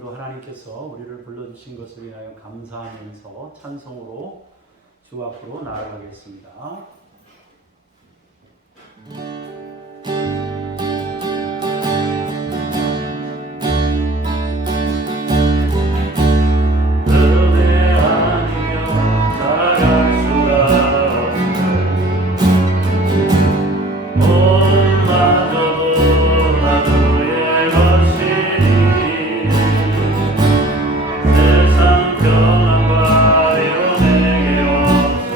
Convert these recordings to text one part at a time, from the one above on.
오늘도 하나님께서 우리를 불러주신 것을 위하여 감사하면서 찬송으로 주 앞으로 나아가겠습니다. 세상 변화가 이뤄내게 없어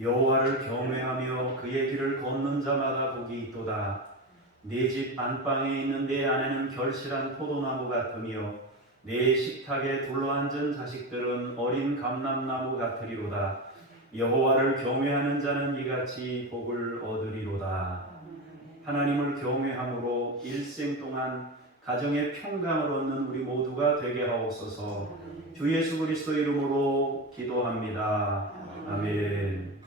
여호와를 경외하며 그의 길을 걷는 자마다 복이 있도다. 네 집 안방에 있는 내 아내는 결실한 포도나무 같으며 내 식탁에 둘러앉은 자식들은 어린 감람나무 같으리로다. 여호와를 경외하는 자는 이같이 복을 얻으리로다. 하나님을 경외함으로 일생 동안 가정의 평강을 얻는 우리 모두가 되게 하옵소서. 주 예수 그리스도 이름으로 기도합니다. 아멘.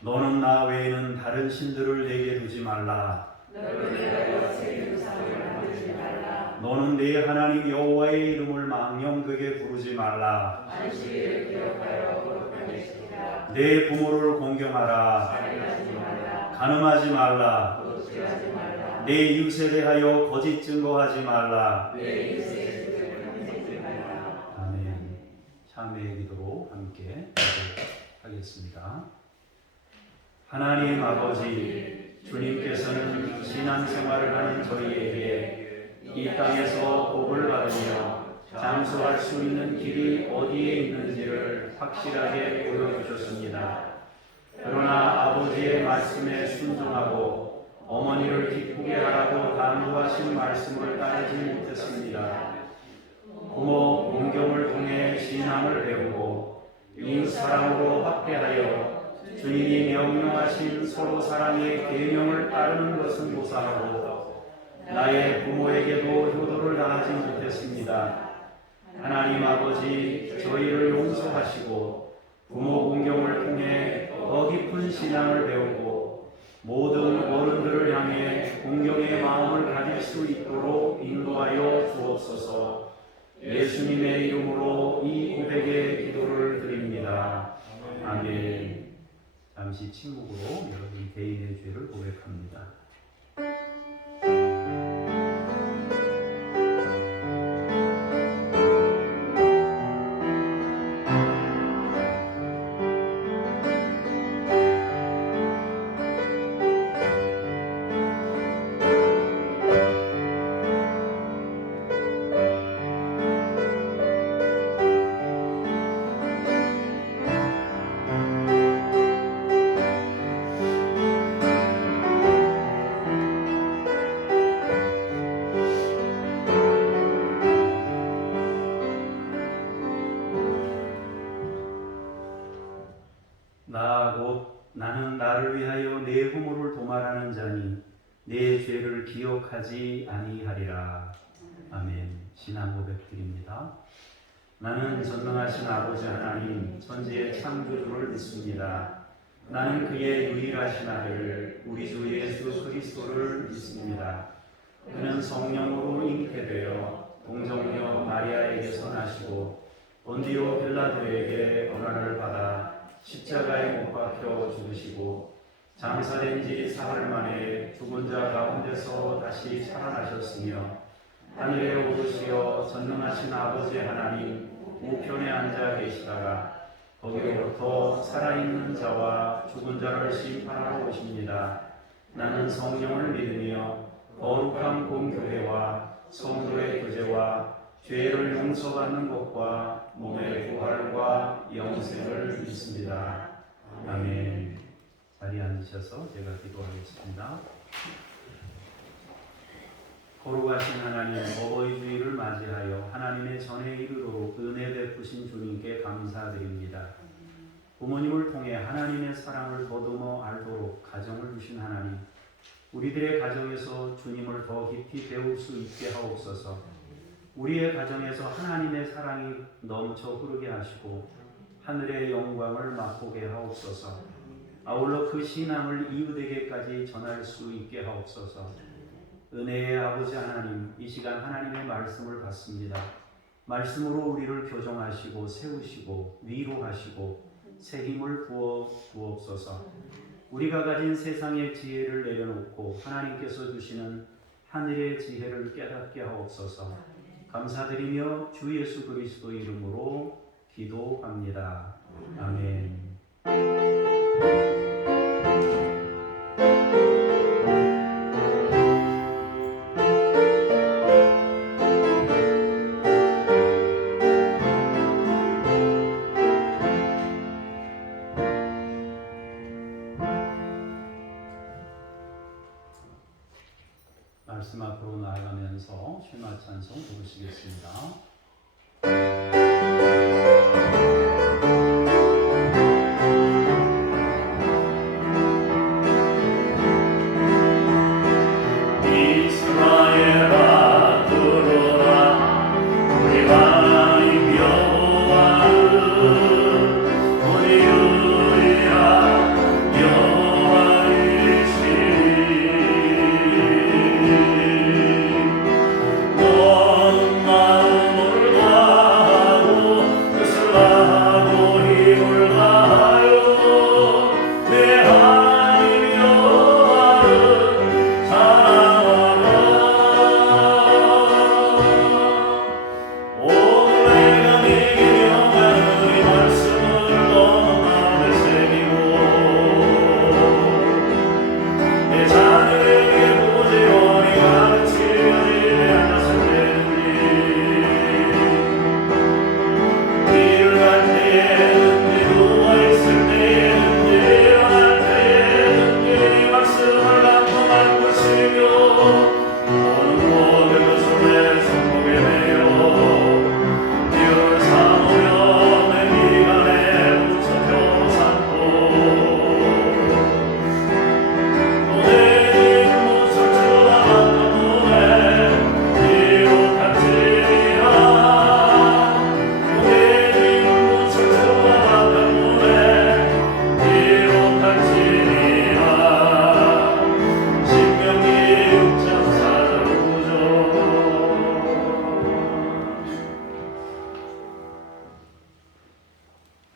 너는 나 외에는 다른 신들을 내게 두지 말라. 너는 네 하나님 여호와의 이름을 망령되게 부르지 말라. 내 부모를 공경하라. 간음하지 말라. 내 이웃에 대하여 거짓 증거하지 말라. 아멘. 참회의 기도로 함께 하겠습니다. 하나님 아버지, 주님께서는 신앙생활을 하는 저희에게 이 땅에서 복을 받으며 장수할 수 있는 길이 어디에 있는지를 확실하게 보여주셨습니다. 그러나 아버지의 말씀에 순종하고 어머니를 기쁘게 하라고 당부하신 말씀을 따르지 못했습니다. 부모 공경을 통해 신앙을 배우고 이웃 사랑으로 확대하여 주님이 명령하신 서로 사랑의 계명을 따르는 것은 고사하고 나의 부모에게도 효도를 다하지 못했습니다. 하나님 아버지, 저희를 용서하시고 부모 공경을 통해 더 깊은 신앙을 배우고 모든 어른들을 향해 공경의 마음을 가질 수 있도록 인도하여 주옵소서. 예수님의 이름으로 이 고백의 기도를 드립니다. 아멘. 잠시 침묵으로 여러분 개인의 죄를 고백합니다. 나는 나를 위하여 내 후모를 도말하는 자니 내 죄를 기억하지 아니하리라. 아멘. 신앙 고백드립니다. 나는 전능하신 아버지 하나님 천지의 창조주를 믿습니다. 나는 그의 유일하신 아들 우리 주 예수 그리스도를 믿습니다. 그는 성령으로 잉태되어 동정녀 마리아에게서 나시고 본디오 빌라도에게 고난을 받아 십자가에 못 박혀 죽으시고 장사된 지 사흘 만에 죽은 자 가운데서 다시 살아나셨으며 하늘에 오르시어 전능하신 아버지 하나님 우편에 앉아 계시다가 거기로부터 살아있는 자와 죽은 자를 심판하러 오십니다. 나는 성령을 믿으며 거룩한 공교회와 성도의 교제와 죄를 용서받는 것과 몸의 부활과 영생을 믿습니다. 아멘. 자리에 앉으셔서 제가 기도하겠습니다. 거룩하신 하나님, 어버이 주일을 맞이하여 하나님의 전에 이르도록 은혜 베푸신 주님께 감사드립니다. 부모님을 통해 하나님의 사랑을 더듬어 알도록 가정을 주신 하나님, 우리들의 가정에서 주님을 더 깊이 배울 수 있게 하옵소서. 우리의 가정에서 하나님의 사랑이 넘쳐 흐르게 하시고 하늘의 영광을 맛보게 하옵소서. 아울러 그 신앙을 이웃에게까지 전할 수 있게 하옵소서. 은혜의 아버지 하나님, 이 시간 하나님의 말씀을 받습니다. 말씀으로 우리를 교정하시고 세우시고 위로하시고 새 힘을 부어 주옵소서. 우리가 가진 세상의 지혜를 내려놓고 하나님께서 주시는 하늘의 지혜를 깨닫게 하옵소서. 감사드리며 주 예수 그리스도 이름으로 기도합니다. 아멘. 말씀 앞으로 나아가면서 쉴마 찬송 부르시겠습니다.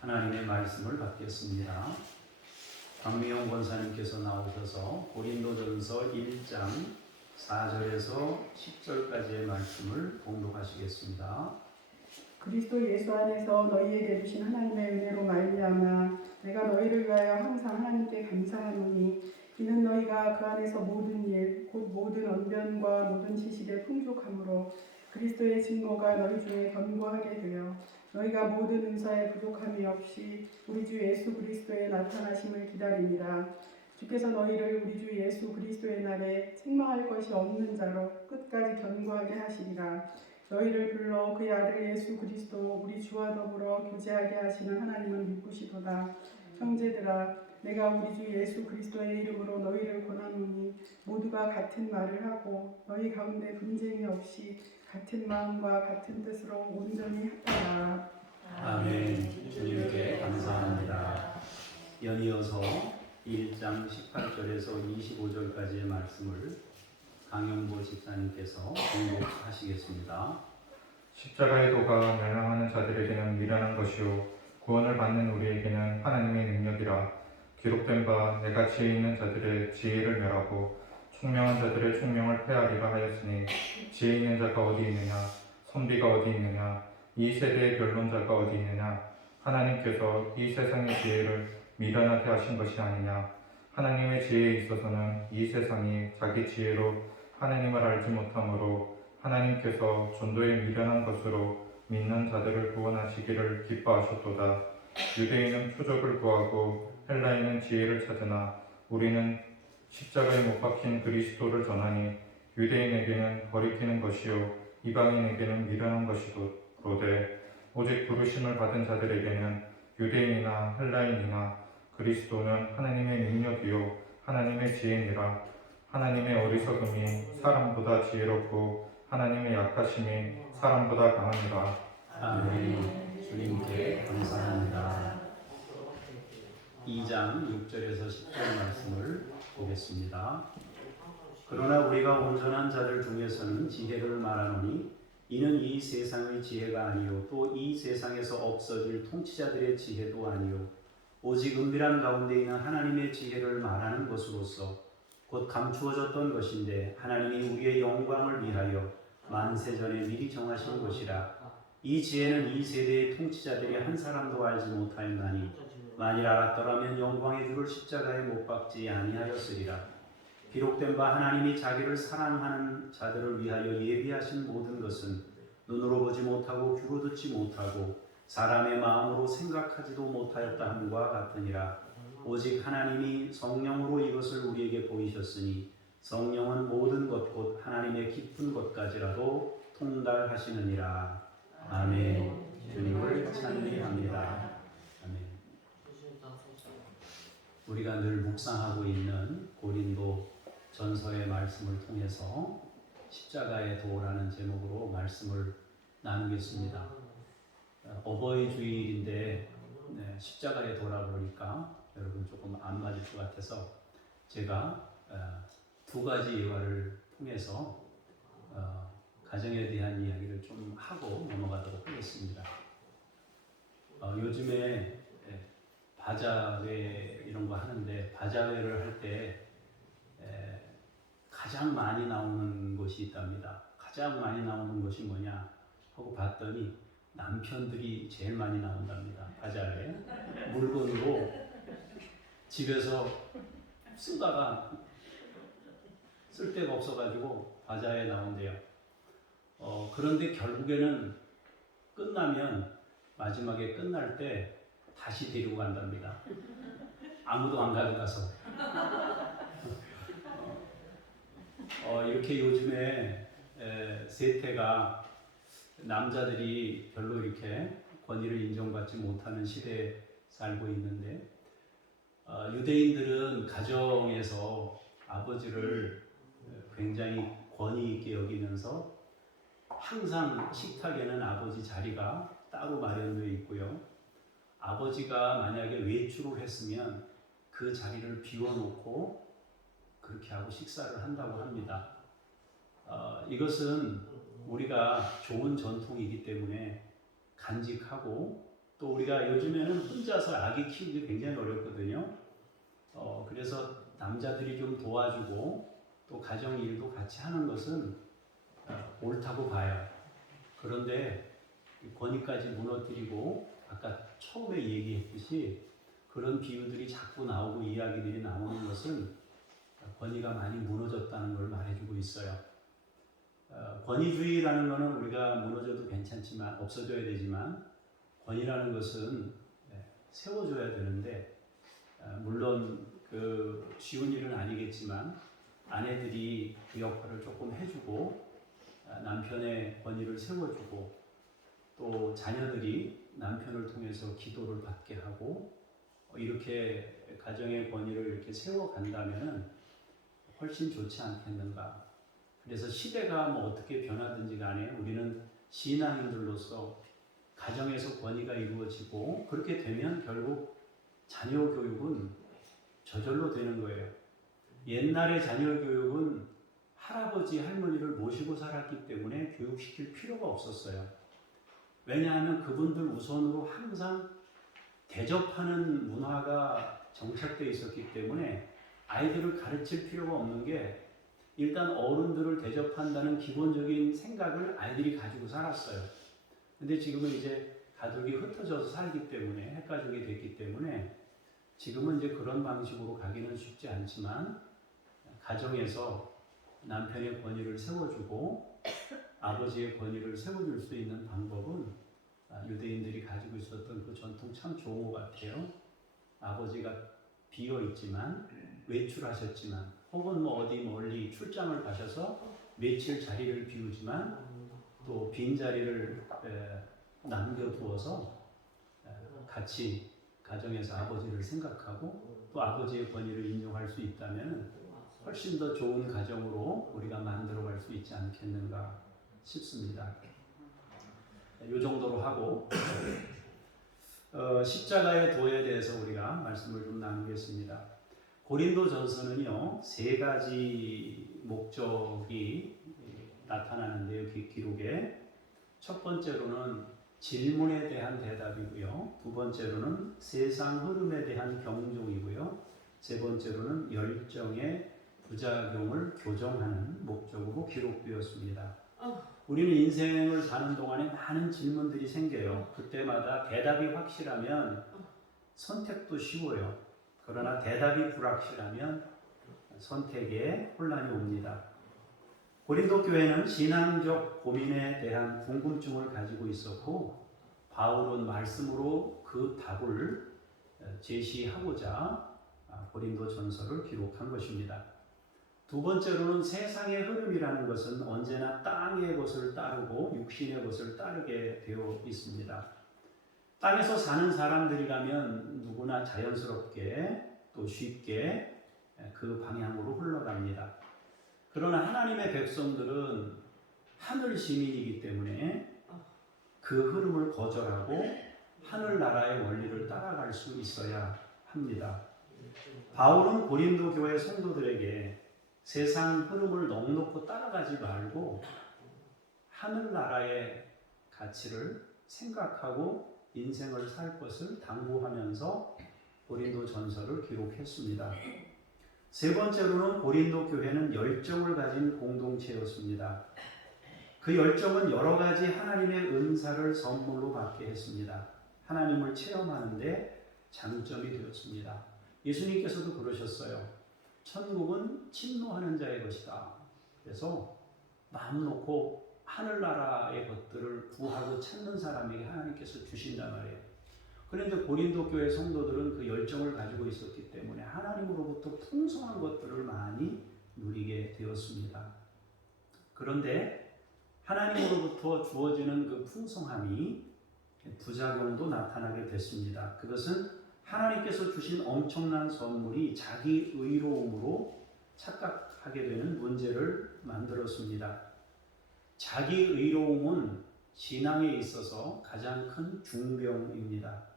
하나님의 말씀을 받겠습니다. 박미영 권사님께서 나오셔서 고린도전서 1장 4절에서 10절까지의 말씀을 봉독하시겠습니다. 그리스도 예수 안에서 너희에게 주신 하나님의 은혜로 말미암아 내가 너희를 위하여 항상 하나님께 감사하노니 이는 너희가 그 안에서 모든 일 곧 모든 언변과 모든 지식에 풍족함으로 그리스도의 증거가 너희 중에 견고하게 되어 너희가 모든 은사에 부족함이 없이 우리 주 예수 그리스도의 나타나심을 기다립니다. 주께서 너희를 우리 주 예수 그리스도의 날에 책망할 것이 없는 자로 끝까지 견고하게 하시리라. 너희를 불러 그의 아들 예수 그리스도 우리 주와 더불어 교제하게 하시는 하나님은 믿으시도다. 형제들아 내가 우리 주 예수 그리스도의 이름으로 너희를 권하노니 모두가 같은 말을 하고 너희 가운데 분쟁이 없이 같은 마음과 같은 뜻으로 온전히 합하라. 아멘. 주님께 감사합니다. 연이어서 1장 18절에서 25절까지의 말씀을 강영보 집사님께서 공독하시겠습니다. 십자가의 도가 멸망하는 자들에게는 미련한 것이요 구원을 받는 우리에게는 하나님의 능력이라. 기록된 바 내가 지혜 있는 자들의 지혜를 멸하고 총명한 자들의 총명을 폐하리라 하였으니 지혜 있는 자가 어디 있느냐 선비가 어디 있느냐 이 세대의 변론자가 어디 있느냐. 하나님께서 이 세상의 지혜를 미련하게 하신 것이 아니냐. 하나님의 지혜에 있어서는 이 세상이 자기 지혜로 하나님을 알지 못하므로 하나님께서 존도에 미련한 것으로 믿는 자들을 구원하시기를 기뻐하셨도다. 유대인은 표적을 구하고 헬라인은 지혜를 찾으나 우리는 십자가에 못 박힌 그리스도를 전하니 유대인에게는 거리끼는 것이요 이방인에게는 미련한 것이로되 오직 부르심을 받은 자들에게는 유대인이나 헬라인이나 그리스도는 하나님의 능력이요 하나님의 지혜니라. 하나님의 어리석음이 사람보다 지혜롭고 하나님의 약하심이 사람보다 강하니라. 아멘. 주님께 감사합니다. 2장 6절에서 10절 말씀을 보겠습니다. 그러나 우리가 온전한 자들 중에서는 지혜를 말하노니 이는 이 세상의 지혜가 아니요 또 이 세상에서 없어질 통치자들의 지혜도 아니요 오직 은밀한 가운데 있는 하나님의 지혜를 말하는 것으로서 곧 감추어졌던 것인데 하나님이 우리의 영광을 위하여 만세전에 미리 정하신 것이라. 이 지혜는 이 세대의 통치자들이 한 사람도 알지 못하였나니 만일 알았더라면 영광의 주를 십자가에 못 박지 아니하였으리라. 기록된 바 하나님이 자기를 사랑하는 자들을 위하여 예비하신 모든 것은 눈으로 보지 못하고 귀로 듣지 못하고 사람의 마음으로 생각하지도 못하였다 함과 같으니라. 오직 하나님이 성령으로 이것을 우리에게 보이셨으니 성령은 모든 것 곧 하나님의 깊은 것까지라도 통달하시느니라. 아멘. 주님을 찬미합니다. 아멘. 우리가 늘 묵상하고 있는 고린도 전서의 말씀을 통해서 십자가의 도라는 제목으로 말씀을 나누겠습니다. 어버이 주일인데 십자가의 도라 그러니까 여러분 조금 안 맞을 것 같아서 제가 두 가지 예화를 통해서 가정에 대한 이야기를 좀 하고 넘어가도록 하겠습니다. 요즘에 바자회 이런 거 하는데 바자회를 할 때 가장 많이 나오는 것이 있답니다. 가장 많이 나오는 것이 뭐냐 하고 봤더니 남편들이 제일 많이 나온답니다. 바자회 물건으로 집에서 쓰다가 쓸 데가 없어가지고 바자회에 나온대요. 그런데 결국에는 끝나면 마지막에 끝날 때 다시 데리고 간답니다. 아무도 안 가져가서. 이렇게 요즘에 세태가 남자들이 별로 이렇게 권위를 인정받지 못하는 시대에 살고 있는데 유대인들은 가정에서 아버지를 굉장히 권위 있게 여기면서 항상 식탁에는 아버지 자리가 따로 마련되어 있고요. 아버지가 만약에 외출을 했으면 그 자리를 비워놓고 그렇게 하고 식사를 한다고 합니다. 이것은 우리가 좋은 전통이기 때문에 간직하고 또 우리가 요즘에는 혼자서 아기 키우기 굉장히 어렵거든요. 그래서 남자들이 좀 도와주고 또 가정 일도 같이 하는 것은 옳다고 봐요. 그런데 권위까지 무너뜨리고 아까 처음에 얘기했듯이 그런 비유들이 자꾸 나오고 이야기들이 나오는 것은 권위가 많이 무너졌다는 걸 말해주고 있어요. 권위주의라는 것은 우리가 무너져도 괜찮지만 없어져야 되지만 권위라는 것은 세워줘야 되는데 물론 그 쉬운 일은 아니겠지만 아내들이 그 역할을 조금 해주고 남편의 권위를 세워주고 또 자녀들이 남편을 통해서 기도를 받게 하고 이렇게 가정의 권위를 이렇게 세워간다면은 훨씬 좋지 않겠는가. 그래서 시대가 뭐 어떻게 변하든지 간에 우리는 신앙인들로서 가정에서 권위가 이루어지고 그렇게 되면 결국 자녀 교육은 저절로 되는 거예요. 옛날의 자녀 교육은 할아버지, 할머니를 모시고 살았기 때문에 교육시킬 필요가 없었어요. 왜냐하면 그분들 우선으로 항상 대접하는 문화가 정착되어 있었기 때문에 아이들을 가르칠 필요가 없는 게 일단 어른들을 대접한다는 기본적인 생각을 아이들이 가지고 살았어요. 근데 지금은 이제 가족이 흩어져서 살기 때문에 핵가족이 됐기 때문에 지금은 이제 그런 방식으로 가기는 쉽지 않지만 가정에서 남편의 권위를 세워주고 아버지의 권위를 세워줄 수 있는 방법은 유대인들이 가지고 있었던 그 전통 참 좋은 것 같아요. 아버지가 비어 있지만 외출하셨지만 혹은 뭐 어디 멀리 출장을 가셔서 며칠 자리를 비우지만 또 빈 자리를 남겨두어서 같이 가정에서 아버지를 생각하고 또 아버지의 권위를 인정할 수 있다면 훨씬 더 좋은 가정으로 우리가 만들어갈 수 있지 않겠는가 싶습니다. 이 정도로 하고 십자가의 도에 대해서 우리가 말씀을 좀 나누겠습니다. 고린도전서는요 3가지 목적이 나타나는데요, 기록에. 첫 번째로는 질문에 대한 대답이고요. 두 번째로는 세상 흐름에 대한 경종이고요. 세 번째로는 열정의 부작용을 교정하는 목적으로 기록되었습니다. 우리는 인생을 사는 동안에 많은 질문들이 생겨요. 그때마다 대답이 확실하면 선택도 쉬워요. 그러나 대답이 불확실하면 선택에 혼란이 옵니다. 고린도 교회는 신앙적 고민에 대한 궁금증을 가지고 있었고 바울은 말씀으로 그 답을 제시하고자 고린도 전서를 기록한 것입니다. 두 번째로는 세상의 흐름이라는 것은 언제나 땅의 것을 따르고 육신의 것을 따르게 되어 있습니다. 땅에서 사는 사람들이라면 누구나 자연스럽게 또 쉽게 그 방향으로 흘러갑니다. 그러나 하나님의 백성들은 하늘 시민이기 때문에 그 흐름을 거절하고 하늘나라의 원리를 따라갈 수 있어야 합니다. 바울은 고린도 교회 성도들에게 세상 흐름을 넉넉히 따라가지 말고 하늘나라의 가치를 생각하고 인생을 살 것을 당부하면서 고린도 전서를 기록했습니다. 세 번째로는 고린도 교회는 열정을 가진 공동체였습니다. 그 열정은 여러 가지 하나님의 은사를 선물로 받게 했습니다. 하나님을 체험하는데 장점이 되었습니다. 예수님께서도 그러셨어요. 천국은 침노하는 자의 것이다. 그래서 마음 놓고 하늘나라의 것들을 구하고 찾는 사람에게 하나님께서 주신단 말이에요. 그런데 고린도 교회 성도들은 그 열정을 가지고 있었기 때문에 하나님으로부터 풍성한 것들을 많이 누리게 되었습니다. 그런데 하나님으로부터 주어지는 그 풍성함이 부작용도 나타나게 됐습니다. 그것은 하나님께서 주신 엄청난 선물이 자기 의로움으로 착각하게 되는 문제를 만들었습니다. 자기 의로움은 신앙에 있어서 가장 큰 중병입니다.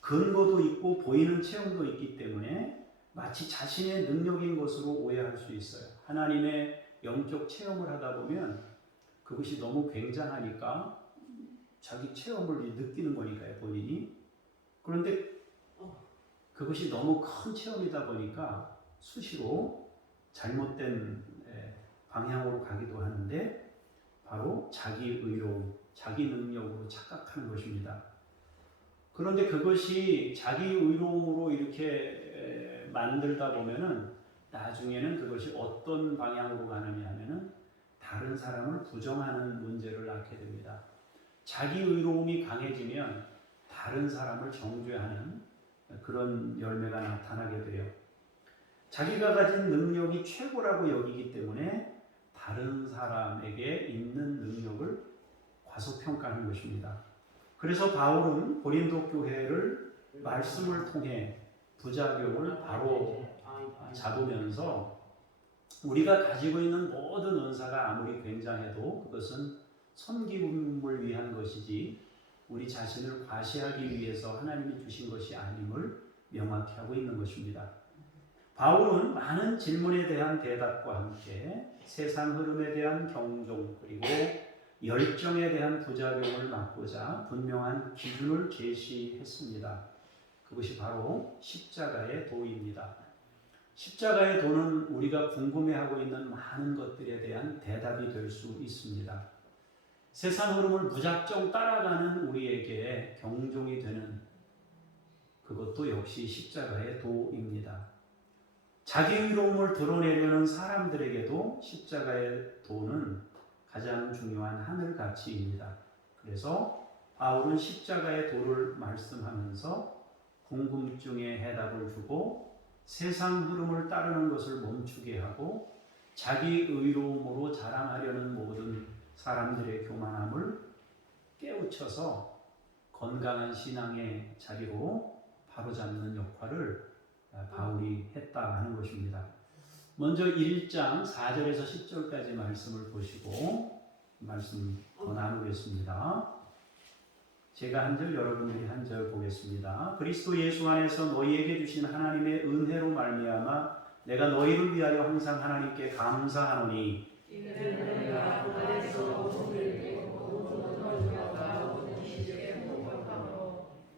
근거도 있고 보이는 체험도 있기 때문에 마치 자신의 능력인 것으로 오해할 수 있어요. 하나님의 영적 체험을 하다 보면 그것이 너무 굉장하니까 자기 체험을 느끼는 거니까요, 본인이. 그런데 그것이 너무 큰 체험이다 보니까 수시로 잘못된 방향으로 가기도 하는데 바로 자기 의로움, 자기 능력으로 착각하는 것입니다. 그런데 그것이 자기 의로움으로 이렇게 만들다 보면은 나중에는 그것이 어떤 방향으로 가느냐 하면은 다른 사람을 부정하는 문제를 낳게 됩니다. 자기 의로움이 강해지면 다른 사람을 정죄하는 그런 열매가 나타나게 돼요. 자기가 가진 능력이 최고라고 여기기 때문에 다른 사람에게 있는 능력을 과소평가하는 것입니다. 그래서 바울은 고린도 교회를 말씀을 통해 부작용을 바로 잡으면서 우리가 가지고 있는 모든 은사가 아무리 굉장해도 그것은 섬김을 위한 것이지 우리 자신을 과시하기 위해서 하나님이 주신 것이 아님을 명확히 하고 있는 것입니다. 바울은 많은 질문에 대한 대답과 함께 세상 흐름에 대한 경종 그리고 열정에 대한 부작용을 막고자 분명한 기준을 제시했습니다. 그것이 바로 십자가의 도입니다. 십자가의 도는 우리가 궁금해하고 있는 많은 것들에 대한 대답이 될 수 있습니다. 세상 흐름을 무작정 따라가는 우리에게 경종이 되는 그것도 역시 십자가의 도입니다. 자기 의로움을 드러내려는 사람들에게도 십자가의 도는 가장 중요한 하늘가치입니다. 그래서 바울은 십자가의 도를 말씀하면서 궁금증에 해답을 주고 세상 흐름을 따르는 것을 멈추게 하고 자기 의로움으로 자랑하려는 모든 사람들의 교만함을 깨우쳐서 건강한 신앙의 자리로 바로잡는 역할을 바울이 했다 하는 것입니다. 먼저 1장 4절에서 10절까지 말씀을 보시고 말씀 더 나누겠습니다. 제가 한 절, 여러분들이 한 절 보겠습니다. 그리스도 예수 안에서 너희에게 주신 하나님의 은혜로 말미암아 내가 너희를 위하여 항상 하나님께 감사하노니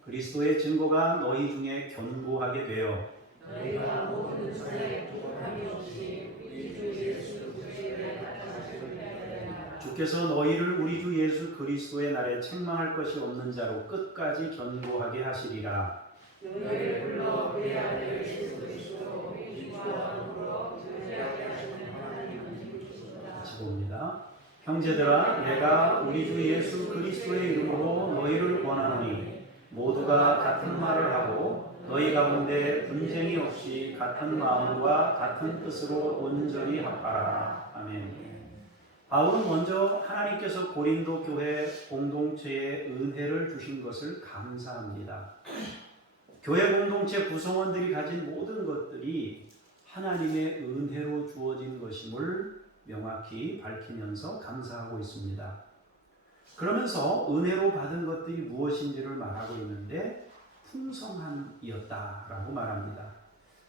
그리스도의 증거가 너희 중에 견고하게 되어 너희가 모든 은사에 부족함이 없이 우리 주 예수 그리스도의 나타나시리라. 주께서 너희를 우리 주 예수 그리스도의 날에 책망할 것이 없는 자로 끝까지 견고하게 하시리라. 너희를 불러 그의 아들 예수 그리스도 우리 주와 더불어 교제하게 하시는 하나님은 이루시도다. 같이 봅니다. 형제들아 내가 우리 주 예수 그리스도의 이름으로 너희를 권하노니 모두가 같은 말을 하고 너희 가운데 분쟁이 없이 같은 마음과 같은 뜻으로 온전히 합하라. 아멘. 바울은 먼저 하나님께서 고린도 교회 공동체에 은혜를 주신 것을 감사합니다. 교회 공동체 구성원들이 가진 모든 것들이 하나님의 은혜로 주어진 것임을 명확히 밝히면서 감사하고 있습니다. 그러면서 은혜로 받은 것들이 무엇인지를 말하고 있는데 풍성함이었다라고 말합니다.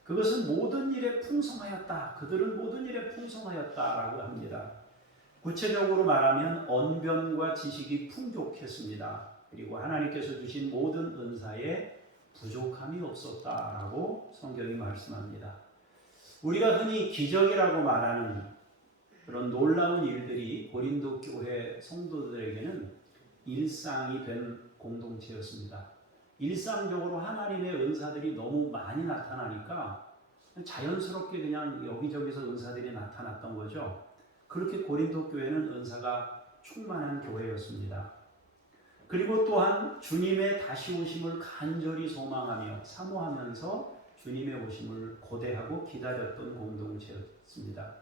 그것은 모든 일에 풍성하였다. 그들은 모든 일에 풍성하였다라고 합니다. 구체적으로 말하면 언변과 지식이 풍족했습니다. 그리고 하나님께서 주신 모든 은사에 부족함이 없었다라고 성경이 말씀합니다. 우리가 흔히 기적이라고 말하는 그런 놀라운 일들이 고린도 교회 성도들에게는 일상이 된 공동체였습니다. 일상적으로 하나님의 은사들이 너무 많이 나타나니까 자연스럽게 그냥 여기저기서 은사들이 나타났던 거죠. 그렇게 고린도 교회는 은사가 충만한 교회였습니다. 그리고 또한 주님의 다시 오심을 간절히 소망하며 사모하면서 주님의 오심을 고대하고 기다렸던 공동체였습니다.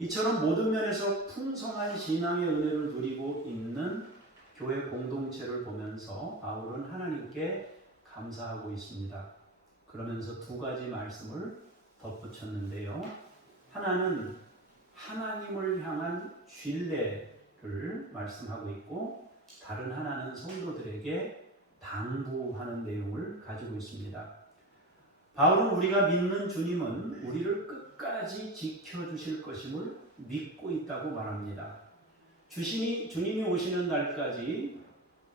이처럼 모든 면에서 풍성한 신앙의 은혜를 누리고 있는 교회 공동체를 보면서 바울은 하나님께 감사하고 있습니다. 그러면서 두 가지 말씀을 덧붙였는데요. 하나는 하나님을 향한 신뢰를 말씀하고 있고 다른 하나는 성도들에게 당부하는 내용을 가지고 있습니다. 바울은 우리가 믿는 주님은 우리를 끝까지 지켜주실 것임을 믿고 있다고 말합니다. 주님이 오시는 날까지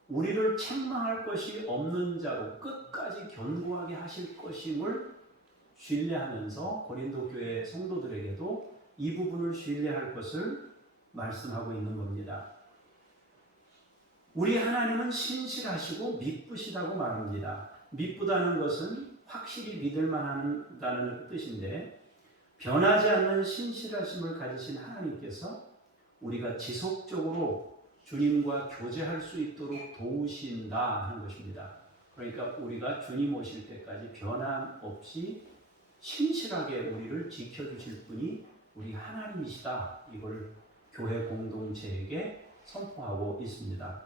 우리를 책망할 것이 없는 자로 끝까지 견고하게 하실 것임을 신뢰하면서 고린도 교회 성도들에게도 이 부분을 신뢰할 것을 말씀하고 있는 겁니다. 우리 하나님은 신실하시고 미쁘시다고 말합니다. 미쁘다는 것은 확실히 믿을 만하다는 뜻인데 변하지 않는 신실하심을 가지신 하나님께서 우리가 지속적으로 주님과 교제할 수 있도록 도우신다 하는 것입니다. 그러니까 우리가 주님 오실 때까지 변함없이 신실하게 우리를 지켜주실 분이 우리 하나님이시다. 이걸 교회 공동체에게 선포하고 있습니다.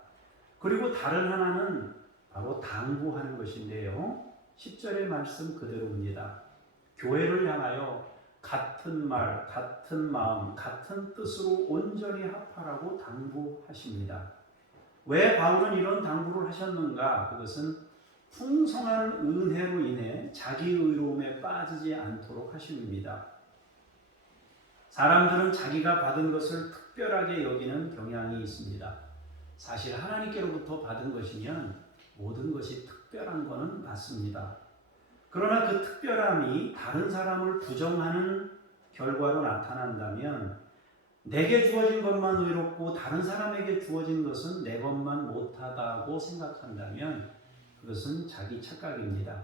그리고 다른 하나는 바로 당부하는 것인데요. 10절의 말씀 그대로입니다. 교회를 향하여 같은 말, 같은 마음, 같은 뜻으로 온전히 합하라고 당부하십니다. 왜 바울은 이런 당부를 하셨는가? 그것은 풍성한 은혜로 인해 자기 의로움에 빠지지 않도록 하심입니다. 사람들은 자기가 받은 것을 특별하게 여기는 경향이 있습니다. 사실 하나님께로부터 받은 것이면 모든 것이 특별한 것은 맞습니다. 그러나 그 특별함이 다른 사람을 부정하는 결과로 나타난다면 내게 주어진 것만 의롭고 다른 사람에게 주어진 것은 내 것만 못하다고 생각한다면 그것은 자기 착각입니다.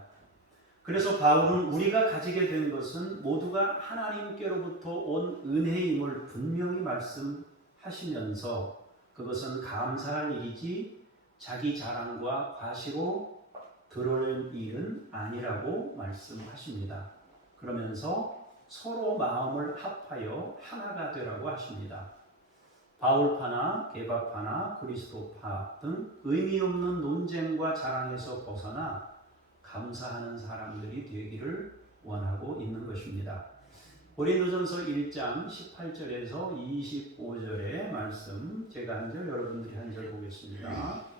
그래서 바울은 우리가 가지게 된 것은 모두가 하나님께로부터 온 은혜임을 분명히 말씀하시면서 그것은 감사할 일이지 자기 자랑과 과시로 드러낼 일은 아니라고 말씀하십니다. 그러면서 서로 마음을 합하여 하나가 되라고 하십니다. 바울파나 게바파나 그리스도파 등 의미 없는 논쟁과 자랑에서 벗어나 감사하는 사람들이 되기를 원하고 있는 것입니다. 고린도전서 1장 18절에서 25절의 말씀 제가 한 절 여러분들이 한 절 보겠습니다.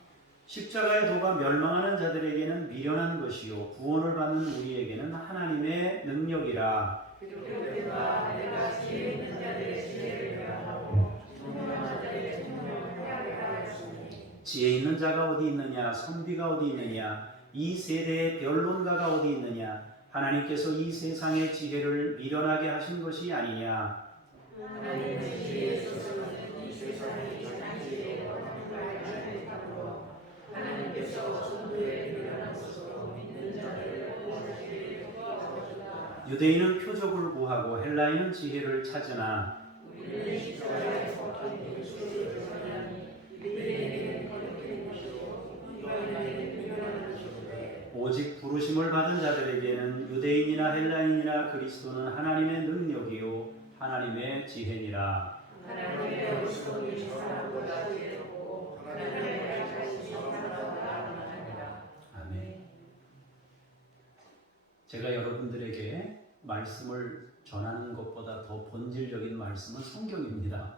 십자가의 도가 멸망하는 자들에게는 미련한 것이요 구원을 받는 우리에게는 하나님의 능력이라. 내가 지혜 있는 자들의 지혜를 멸하고 총명한 자들의 총명을 폐하게 하였으니 지혜 있는 자가 어디 있느냐? 선비가 어디 있느냐? 이 세대의 변론가가 어디 있느냐? 하나님께서 이 세상의 지혜를 미련하게 하신 것이 아니냐? 하나님의 지혜에 있어서는 이 세상의 자기 지혜에 원하는 바를 못하므로 하나님께서 전도에 미련한 것으로 믿는 자들을 구원하시기를 기뻐하셨다. 유대인은 표적을 구하고 헬라인은 지혜를 찾으나 우리는 십자가에 꺾인 그리스도를 전하니 유대인에게는 거룩한 것이고 이방인에게는 미련한 것이되 오직 부르심을 받은 자들에게는 유대인이나 헬라인이나 그리스도는 하나님의 능력이요 하나님의 지혜니라. 하나님의 오시도니 사람보다 지혜롭고 하나님의 하시니 사람보다 능하니라. 아멘. 제가 여러분들에게 말씀을 전하는 것보다 더 본질적인 말씀은 성경입니다.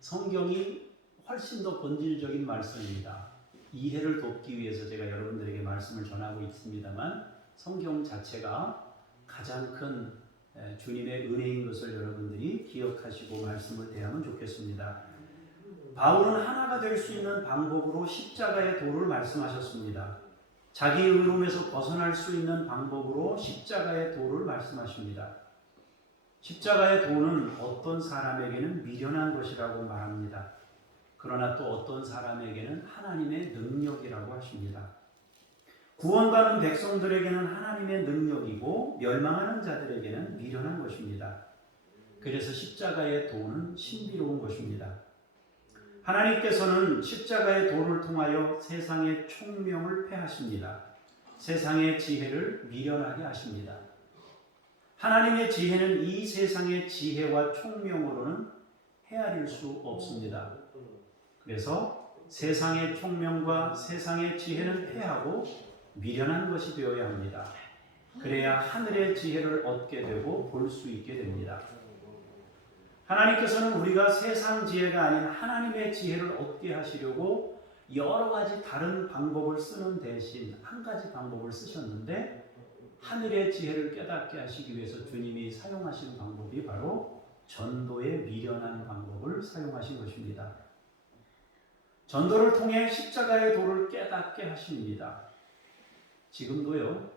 성경이 훨씬 더 본질적인 말씀입니다. 이해를 돕기 위해서 제가 여러분들에게 말씀을 전하고 있습니다만 성경 자체가 가장 큰 주님의 은혜인 것을 여러분들이 기억하시고 말씀을 대하면 좋겠습니다. 바울은 하나가 될 수 있는 방법으로 십자가의 도를 말씀하셨습니다. 자기 의로움에서 벗어날 수 있는 방법으로 십자가의 도를 말씀하십니다. 십자가의 도는 어떤 사람에게는 미련한 것이라고 말합니다. 그러나 또 어떤 사람에게는 하나님의 능력이라고 하십니다. 구원받는 백성들에게는 하나님의 능력이고 멸망하는 자들에게는 미련한 것입니다. 그래서 십자가의 도는 신비로운 것입니다. 하나님께서는 십자가의 도를 통하여 세상의 총명을 패하십니다. 세상의 지혜를 미련하게 하십니다. 하나님의 지혜는 이 세상의 지혜와 총명으로는 헤아릴 수 없습니다. 그래서 세상의 총명과 세상의 지혜는 패하고 미련한 것이 되어야 합니다. 그래야 하늘의 지혜를 얻게 되고 볼 수 있게 됩니다. 하나님께서는 우리가 세상 지혜가 아닌 하나님의 지혜를 얻게 하시려고 여러 가지 다른 방법을 쓰는 대신 한 가지 방법을 쓰셨는데 하늘의 지혜를 깨닫게 하시기 위해서 주님이 사용하신 방법이 바로 전도에 미련한 방법을 사용하신 것입니다. 전도를 통해 십자가의 도를 깨닫게 하십니다. 지금도요,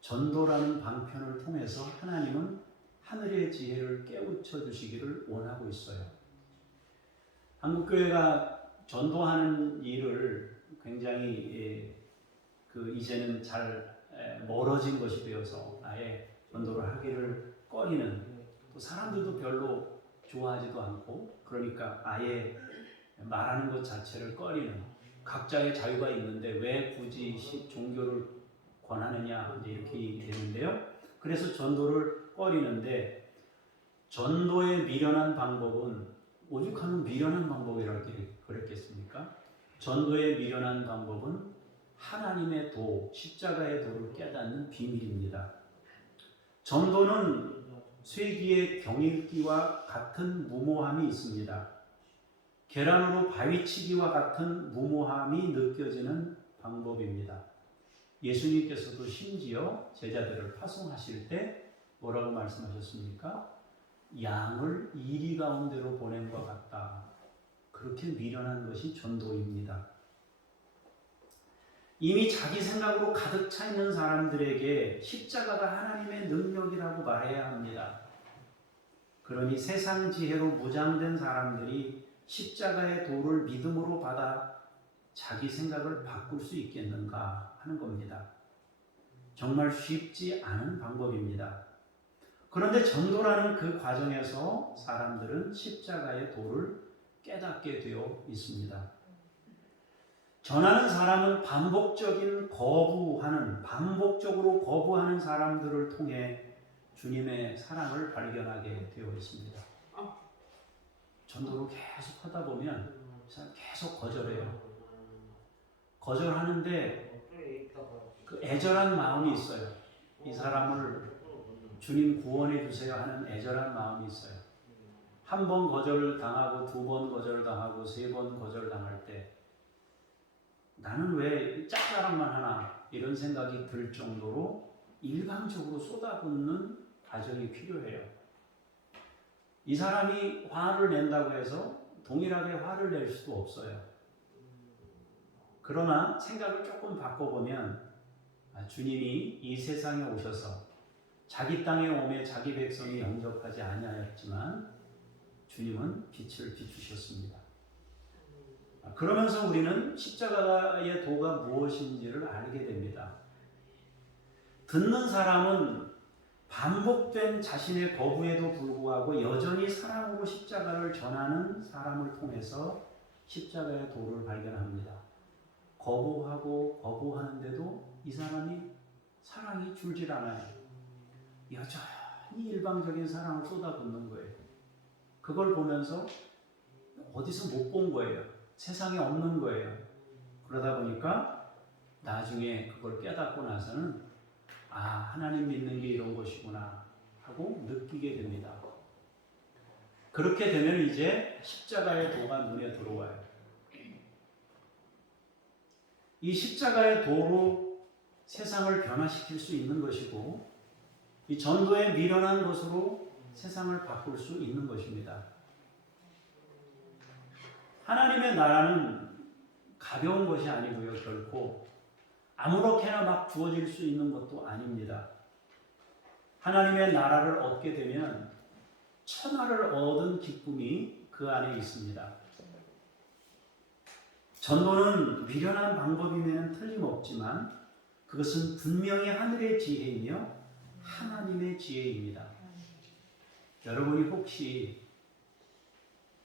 전도라는 방편을 통해서 하나님은 하늘의 지혜를 깨우쳐 주시기를 원하고 있어요. 한국교회가 전도하는 일을 굉장히 이제는 잘 멀어진 것이 되어서 아예 전도를 하기를 꺼리는, 또 사람들도 별로 좋아하지도 않고 그러니까 아예 말하는 것 자체를 꺼리는, 각자의 자유가 있는데 왜 굳이 종교를 권하느냐 이렇게 되는데요. 그래서 전도를 꺼리는데 전도에 미련한 방법은 오죽하면 미련한 방법이라고 그랬겠습니까? 전도에 미련한 방법은 하나님의 도, 십자가의 도를 깨닫는 비밀입니다. 전도는 쇠기의 경읽기와 같은 무모함이 있습니다. 계란으로 바위치기와 같은 무모함이 느껴지는 방법입니다. 예수님께서도 심지어 제자들을 파송하실 때 뭐라고 말씀하셨습니까? 양을 이리 가운데로 보낸 것 같다. 그렇게 미련한 것이 전도입니다. 이미 자기 생각으로 가득 차 있는 사람들에게 십자가가 하나님의 능력이라고 말해야 합니다. 그러니 세상 지혜로 무장된 사람들이 십자가의 도를 믿음으로 받아 자기 생각을 바꿀 수 있겠는가 하는 겁니다. 정말 쉽지 않은 방법입니다. 그런데 전도라는 그 과정에서 사람들은 십자가의 도를 깨닫게 되어 있습니다. 전하는 사람은 반복적으로 거부하는 사람들을 통해 주님의 사랑을 발견하게 되어 있습니다. 전도를 계속 하다 보면 계속 거절해요. 거절하는데 그 애절한 마음이 있어요. 이 사람을 주님 구원해 주세요 하는 애절한 마음이 있어요. 한 번 거절당하고 두 번 거절당하고 세 번 거절당할 때 나는 왜 짝사랑만 하나 이런 생각이 들 정도로 일방적으로 쏟아붓는 과정이 필요해요. 이 사람이 화를 낸다고 해서 동일하게 화를 낼 수도 없어요. 그러나 생각을 조금 바꿔보면 주님이 이 세상에 오셔서 자기 땅에 오매 자기 백성이 영접하지 아니하였지만 주님은 빛을 비추셨습니다. 그러면서 우리는 십자가의 도가 무엇인지를 알게 됩니다. 듣는 사람은 반복된 자신의 거부에도 불구하고 여전히 사랑으로 십자가를 전하는 사람을 통해서 십자가의 도를 발견합니다. 거부하고 거부하는데도 이 사람이 사랑이 줄질 않아요. 여전히 일방적인 사랑을 쏟아붓는 거예요. 그걸 보면서 어디서 못 본 거예요. 세상에 없는 거예요. 그러다 보니까 나중에 그걸 깨닫고 나서는 하나님 믿는 게 이런 것이구나 하고 느끼게 됩니다. 그렇게 되면 이제 십자가의 도가 눈에 들어와요. 이 십자가의 도로 세상을 변화시킬 수 있는 것이고 이 전도에 미련한 것으로 세상을 바꿀 수 있는 것입니다. 하나님의 나라는 가벼운 것이 아니고요. 결코 아무렇게나 막 주어질 수 있는 것도 아닙니다. 하나님의 나라를 얻게 되면 천하를 얻은 기쁨이 그 안에 있습니다. 전도는 미련한 방법이면 틀림없지만 그것은 분명히 하늘의 지혜이며 하나님의 지혜입니다. 여러분이 혹시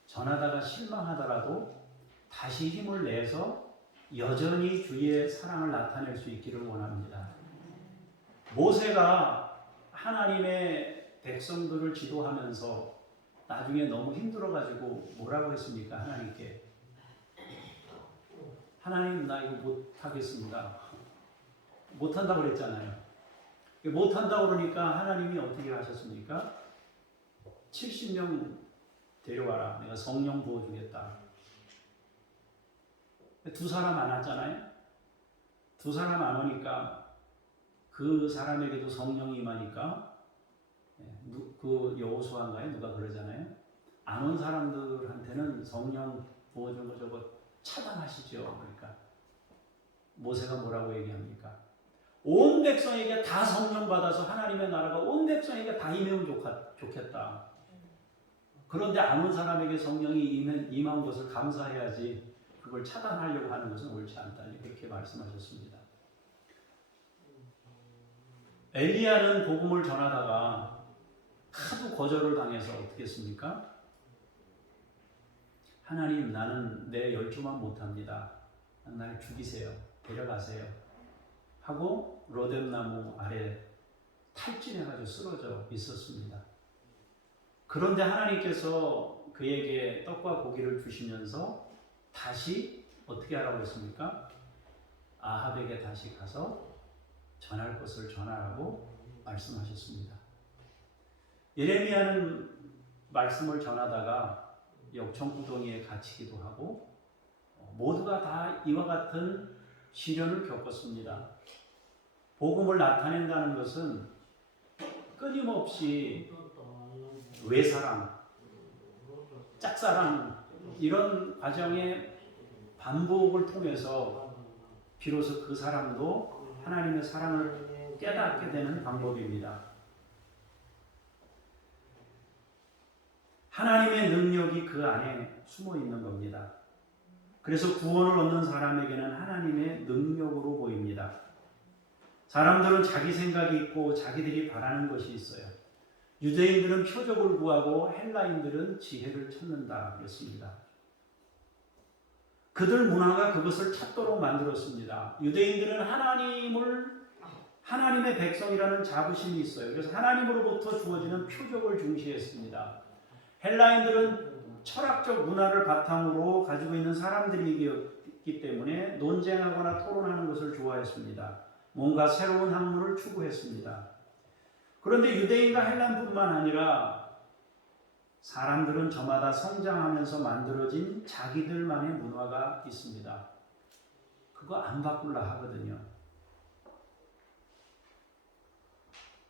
전하다가 실망하더라도 다시 힘을 내서 여전히 주의 사랑을 나타낼 수 있기를 원합니다. 모세가 하나님의 백성들을 지도하면서 나중에 너무 힘들어가지고 뭐라고 했습니까? 하나님께 하나님 나 이거 못하겠습니다. 못한다고 그랬잖아요. 못한다고 그러니까 하나님이 어떻게 하셨습니까? 70명 데려와라. 내가 성령 부어주겠다. 두 사람 안 왔잖아요. 두 사람 안 오니까 그 사람에게도 성령이 임하니까 그 여호수아인가요? 누가 그러잖아요. 안 온 사람들한테는 성령 부어준 거 저거 차단하시죠. 그러니까 모세가 뭐라고 얘기합니까? 온 백성에게 다 성령 받아서 하나님의 나라가 온 백성에게 다 임하면 좋겠다. 그런데 안 온 사람에게 성령이 임한 것을 감사해야지 그걸 차단하려고 하는 것은 옳지 않다. 그렇게 말씀하셨습니다. 엘리야는 복음을 전하다가 하도 거절을 당해서 어떻게 했습니까? 하나님 나는 내 열조만 못합니다. 날 죽이세요. 데려가세요. 하고 로뎀나무 아래 탈진해가지고 쓰러져 있었습니다. 그런데 하나님께서 그에게 떡과 고기를 주시면서 다시 어떻게 하라고 했습니까? 아합에게 다시 가서 전할 것을 전하라고 말씀하셨습니다. 예레미야는 말씀을 전하다가 역청구덩이에 갇히기도 하고 모두가 다 이와 같은 시련을 겪었습니다. 복음을 나타낸다는 것은 끊임없이 외사랑, 짝사랑 이런 과정의 반복을 통해서 비로소 그 사람도 하나님의 사랑을 깨닫게 되는 방법입니다. 하나님의 능력이 그 안에 숨어 있는 겁니다. 그래서 구원을 얻는 사람에게는 하나님의 능력으로 보입니다. 사람들은 자기 생각이 있고 자기들이 바라는 것이 있어요. 유대인들은 표적을 구하고 헬라인들은 지혜를 찾는다 그랬습니다. 그들 문화가 그것을 찾도록 만들었습니다. 유대인들은 하나님의 백성이라는 자부심이 있어요. 그래서 하나님으로부터 주어지는 표적을 중시했습니다. 헬라인들은 철학적 문화를 바탕으로 가지고 있는 사람들이기 때문에 논쟁하거나 토론하는 것을 좋아했습니다. 뭔가 새로운 학문을 추구했습니다. 그런데 유대인과 헬라인뿐만 아니라 사람들은 저마다 성장하면서 만들어진 자기들만의 문화가 있습니다. 그거 안 바꾸려 하거든요.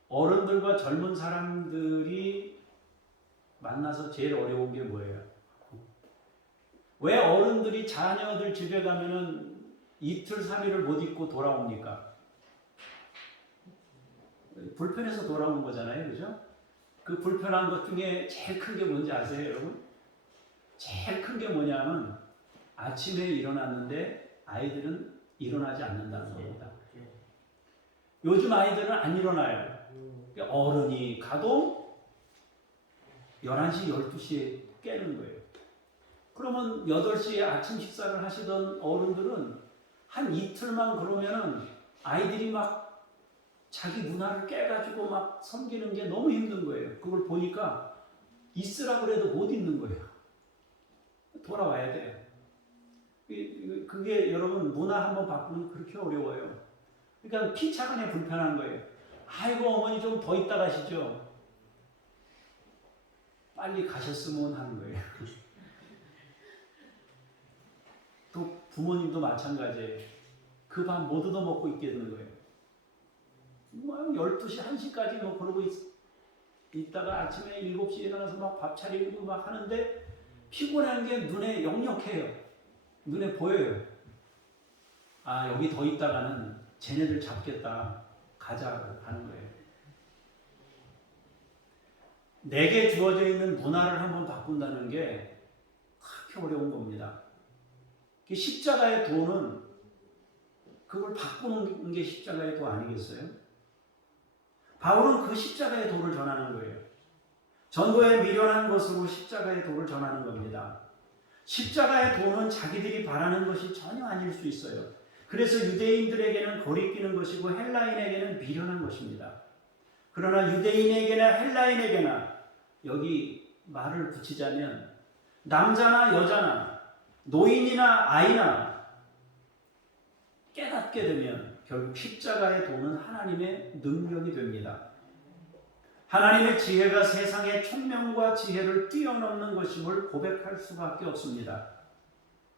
어른들과 젊은 사람들이 만나서 제일 어려운 게 뭐예요? 왜 어른들이 자녀들 집에 가면은 이틀, 3일을 못 있고 돌아옵니까? 불편해서 돌아오는 거잖아요. 그죠? 그 불편한 것 중에 제일 큰 게 뭔지 아세요, 여러분? 제일 큰 게 뭐냐면 아침에 일어났는데 아이들은 일어나지 않는다는 겁니다. 요즘 아이들은 안 일어나요. 어른이 가도 11시, 12시에 깨는 거예요. 그러면 8시에 아침 식사를 하시던 어른들은 한 이틀만 그러면은 아이들이 막 자기 문화를 깨가지고 막 섬기는 게 너무 힘든 거예요. 그걸 보니까 있으라고 해도 못 있는 거예요. 돌아와야 돼요. 그게 여러분 문화 한번 바꾸면 그렇게 어려워요. 그러니까 피차간에 불편한 거예요. 아이고 어머니 좀 더 있다 가시죠. 빨리 가셨으면 하는 거예요. 또 부모님도 마찬가지예요. 그 밤 못 얻어먹고 있겠는 거예요. 12시, 1시까지 뭐 그러고 있다가 아침에 7시에 일어나서 막 밥 차리고 막 하는데 피곤한 게 눈에 역력해요. 눈에 보여요. 아, 여기 더 있다가는 쟤네들 잡겠다. 가자고 하는 거예요. 내게 주어져 있는 문화를 한번 바꾼다는 게 그렇게 어려운 겁니다. 십자가의 도는 그걸 바꾸는 게 십자가의 도 아니겠어요? 바울은 그 십자가의 도를 전하는 거예요. 전도에 미련한 것으로 십자가의 도를 전하는 겁니다. 십자가의 도는 자기들이 바라는 것이 전혀 아닐 수 있어요. 그래서 유대인들에게는 거리끼는 것이고 헬라인에게는 미련한 것입니다. 그러나 유대인에게나 헬라인에게나 여기 말을 붙이자면 남자나 여자나 노인이나 아이나 깨닫게 되면 결국 십자가의 도는 하나님의 능력이 됩니다. 하나님의 지혜가 세상의 총명과 지혜를 뛰어넘는 것임을 고백할 수밖에 없습니다.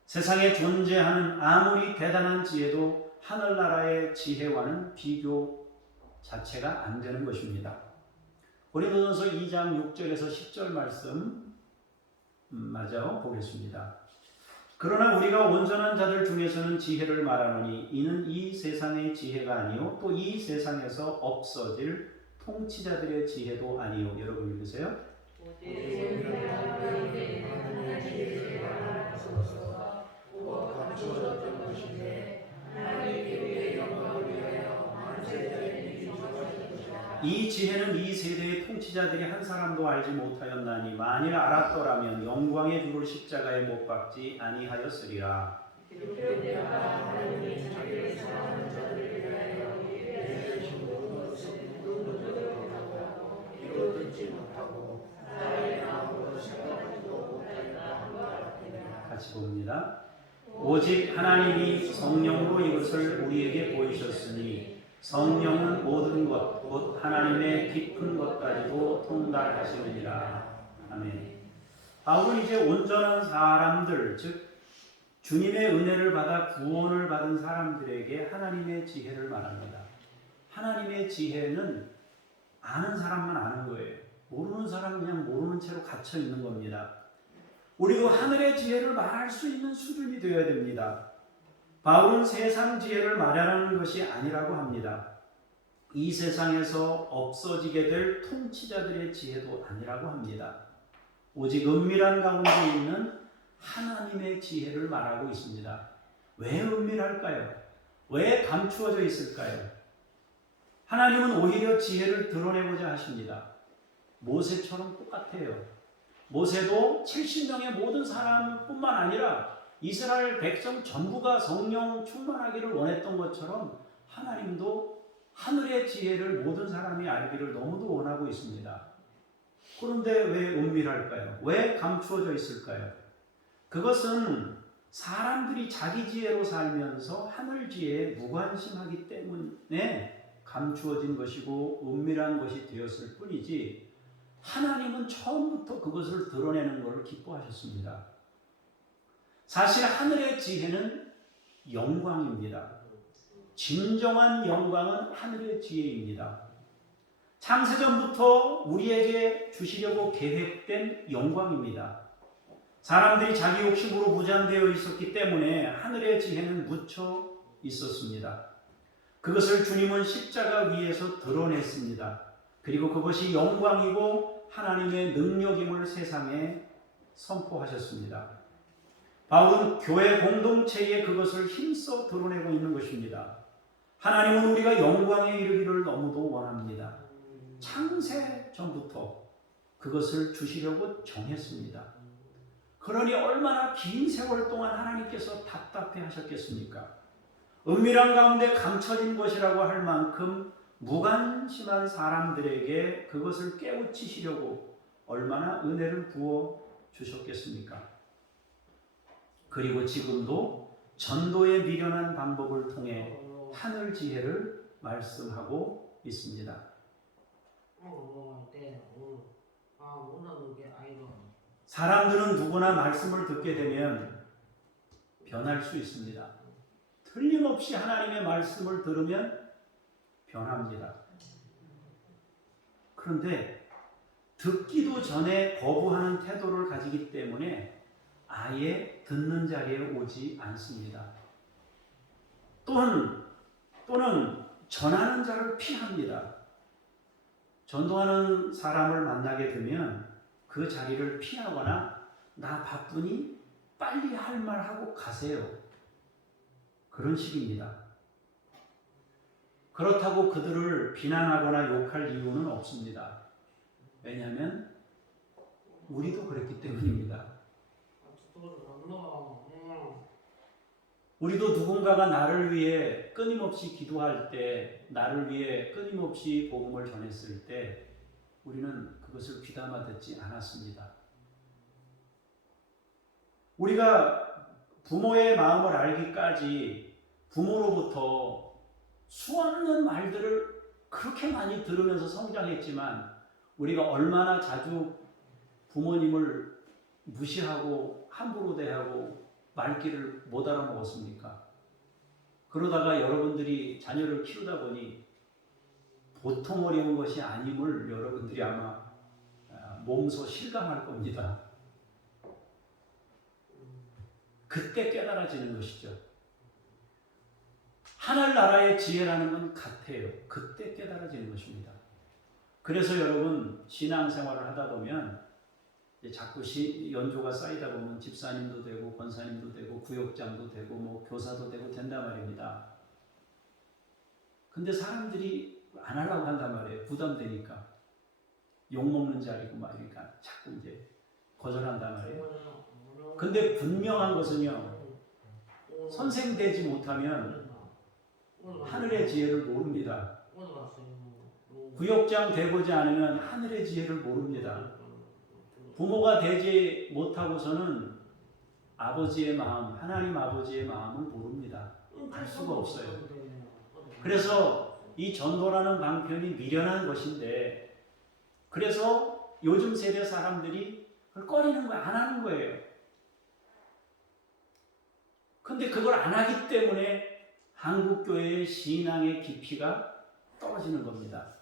세상에 존재하는 아무리 대단한 지혜도 하늘나라의 지혜와는 비교 자체가 안 되는 것입니다. 고린도전서 2장 6절에서 10절 말씀 마저 보겠습니다. 그러나 우리가 온전한 자들 중에서는 지혜를 말하노니 이는 이 세상의 지혜가 아니요 또 이 세상에서 없어질 통치자들의 지혜도 아니요. 여러분 읽으세요. 이 지혜는 이 세대의 통치자들이 한 사람도 알지 못하였나니 만일 알았더라면 영광의 주를 십자가에 못 박지 아니하였으리라. 같이 봅니다. 오직 하나님이 성령으로 이것을 우리에게 보이셨으니 성령은 모든 것 곧 하나님의 깊은 것까지도 통달하시느니라. 아멘. 바울은 이제 온전한 사람들, 즉 주님의 은혜를 받아 구원을 받은 사람들에게 하나님의 지혜를 말합니다. 하나님의 지혜는 아는 사람만 아는 거예요. 모르는 사람은 그냥 모르는 채로 갇혀 있는 겁니다. 우리도 하늘의 지혜를 말할 수 있는 수준이 되어야 됩니다. 바울은 세상 지혜를 말하는 것이 아니라고 합니다. 이 세상에서 없어지게 될 통치자들의 지혜도 아니라고 합니다. 오직 은밀한 가운데 있는 하나님의 지혜를 말하고 있습니다. 왜 은밀할까요? 왜 감추어져 있을까요? 하나님은 오히려 지혜를 드러내고자 하십니다. 모세처럼 똑같아요. 모세도 70명의 모든 사람뿐만 아니라 이스라엘 백성 전부가 성령 충만하기를 원했던 것처럼 하나님도 하늘의 지혜를 모든 사람이 알기를 너무도 원하고 있습니다. 그런데 왜 은밀할까요? 왜 감추어져 있을까요? 그것은 사람들이 자기 지혜로 살면서 하늘 지혜에 무관심하기 때문에 감추어진 것이고 은밀한 것이 되었을 뿐이지 하나님은 처음부터 그것을 드러내는 것을 기뻐하셨습니다. 사실 하늘의 지혜는 영광입니다. 진정한 영광은 하늘의 지혜입니다. 창세전부터 우리에게 주시려고 계획된 영광입니다. 사람들이 자기 욕심으로 무장되어 있었기 때문에 하늘의 지혜는 묻혀 있었습니다. 그것을 주님은 십자가 위에서 드러냈습니다. 그리고 그것이 영광이고 하나님의 능력임을 세상에 선포하셨습니다. 바울은 교회 공동체에 그것을 힘써 드러내고 있는 것입니다. 하나님은 우리가 영광에 이르기를 너무도 원합니다. 창세 전부터 그것을 주시려고 정했습니다. 그러니 얼마나 긴 세월 동안 하나님께서 답답해 하셨겠습니까? 은밀한 가운데 감춰진 것이라고 할 만큼 무관심한 사람들에게 그것을 깨우치시려고 얼마나 은혜를 부어 주셨겠습니까? 그리고 지금도 전도에 미련한 방법을 통해 하늘 지혜를 말씀하고 있습니다. 사람들은 누구나 말씀을 듣게 되면 변할 수 있습니다. 틀림없이 하나님의 말씀을 들으면 변합니다. 그런데 듣기도 전에 거부하는 태도를 가지기 때문에 아예 듣는 자리에 오지 않습니다. 또는 전하는 자를 피합니다. 전도하는 사람을 만나게 되면 그 자리를 피하거나 나 바쁘니 빨리 할 말 하고 가세요. 그런 식입니다. 그렇다고 그들을 비난하거나 욕할 이유는 없습니다. 왜냐하면 우리도 그랬기 때문입니다. 우리도 누군가가 나를 위해 끊임없이 기도할 때, 나를 위해 끊임없이 복음을 전했을 때 우리는 그것을 귀담아 듣지 않았습니다. 우리가 부모의 마음을 알기까지 부모로부터 수없는 말들을 그렇게 많이 들으면서 성장했지만 우리가 얼마나 자주 부모님을 무시하고 함부로 대하고 말귀를 못 알아먹었습니까? 그러다가 여러분들이 자녀를 키우다 보니 보통 어려운 것이 아님을 여러분들이 아마 몸소 실감할 겁니다. 그때 깨달아지는 것이죠. 하늘나라의 지혜라는 건 같아요. 그때 깨달아지는 것입니다. 그래서 여러분 신앙생활을 하다 보면 자꾸 연조가 쌓이다 보면 집사님도 되고 권사님도 되고 구역장도 되고 뭐 교사도 되고 된단 말입니다. 근데 사람들이 안 하려고 한단 말이에요. 부담되니까. 욕먹는 자리고 막 이러니까 자꾸 이제 거절한단 말이에요. 근데 분명한 것은요. 선생 되지 못하면 하늘의 지혜를 모릅니다. 구역장 되고지 않으면 하늘의 지혜를 모릅니다. 부모가 되지 못하고서는 아버지의 마음, 하나님 아버지의 마음을 모릅니다. 알 수가 없어요. 그래서 이 전도라는 방편이 미련한 것인데, 그래서 요즘 세대 사람들이 그걸 꺼리는 거예요. 안 하는 거예요. 근데 그걸 안 하기 때문에 한국교회의 신앙의 깊이가 떨어지는 겁니다.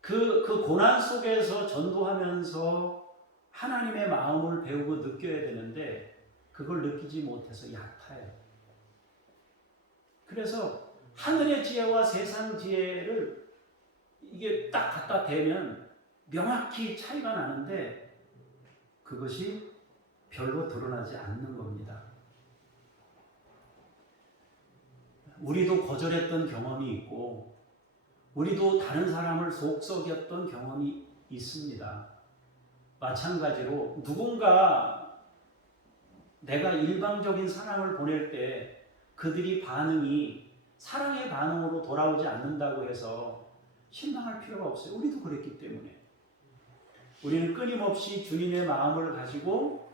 그 고난 속에서 전도하면서 하나님의 마음을 배우고 느껴야 되는데 그걸 느끼지 못해서 얕아요. 그래서 하늘의 지혜와 세상 지혜를 이게 딱 갖다 대면 명확히 차이가 나는데 그것이 별로 드러나지 않는 겁니다. 우리도 거절했던 경험이 있고 우리도 다른 사람을 속썩였던 경험이 있습니다. 마찬가지로 누군가 내가 일방적인 사랑을 보낼 때 그들이 반응이 사랑의 반응으로 돌아오지 않는다고 해서 실망할 필요가 없어요. 우리도 그랬기 때문에. 우리는 끊임없이 주님의 마음을 가지고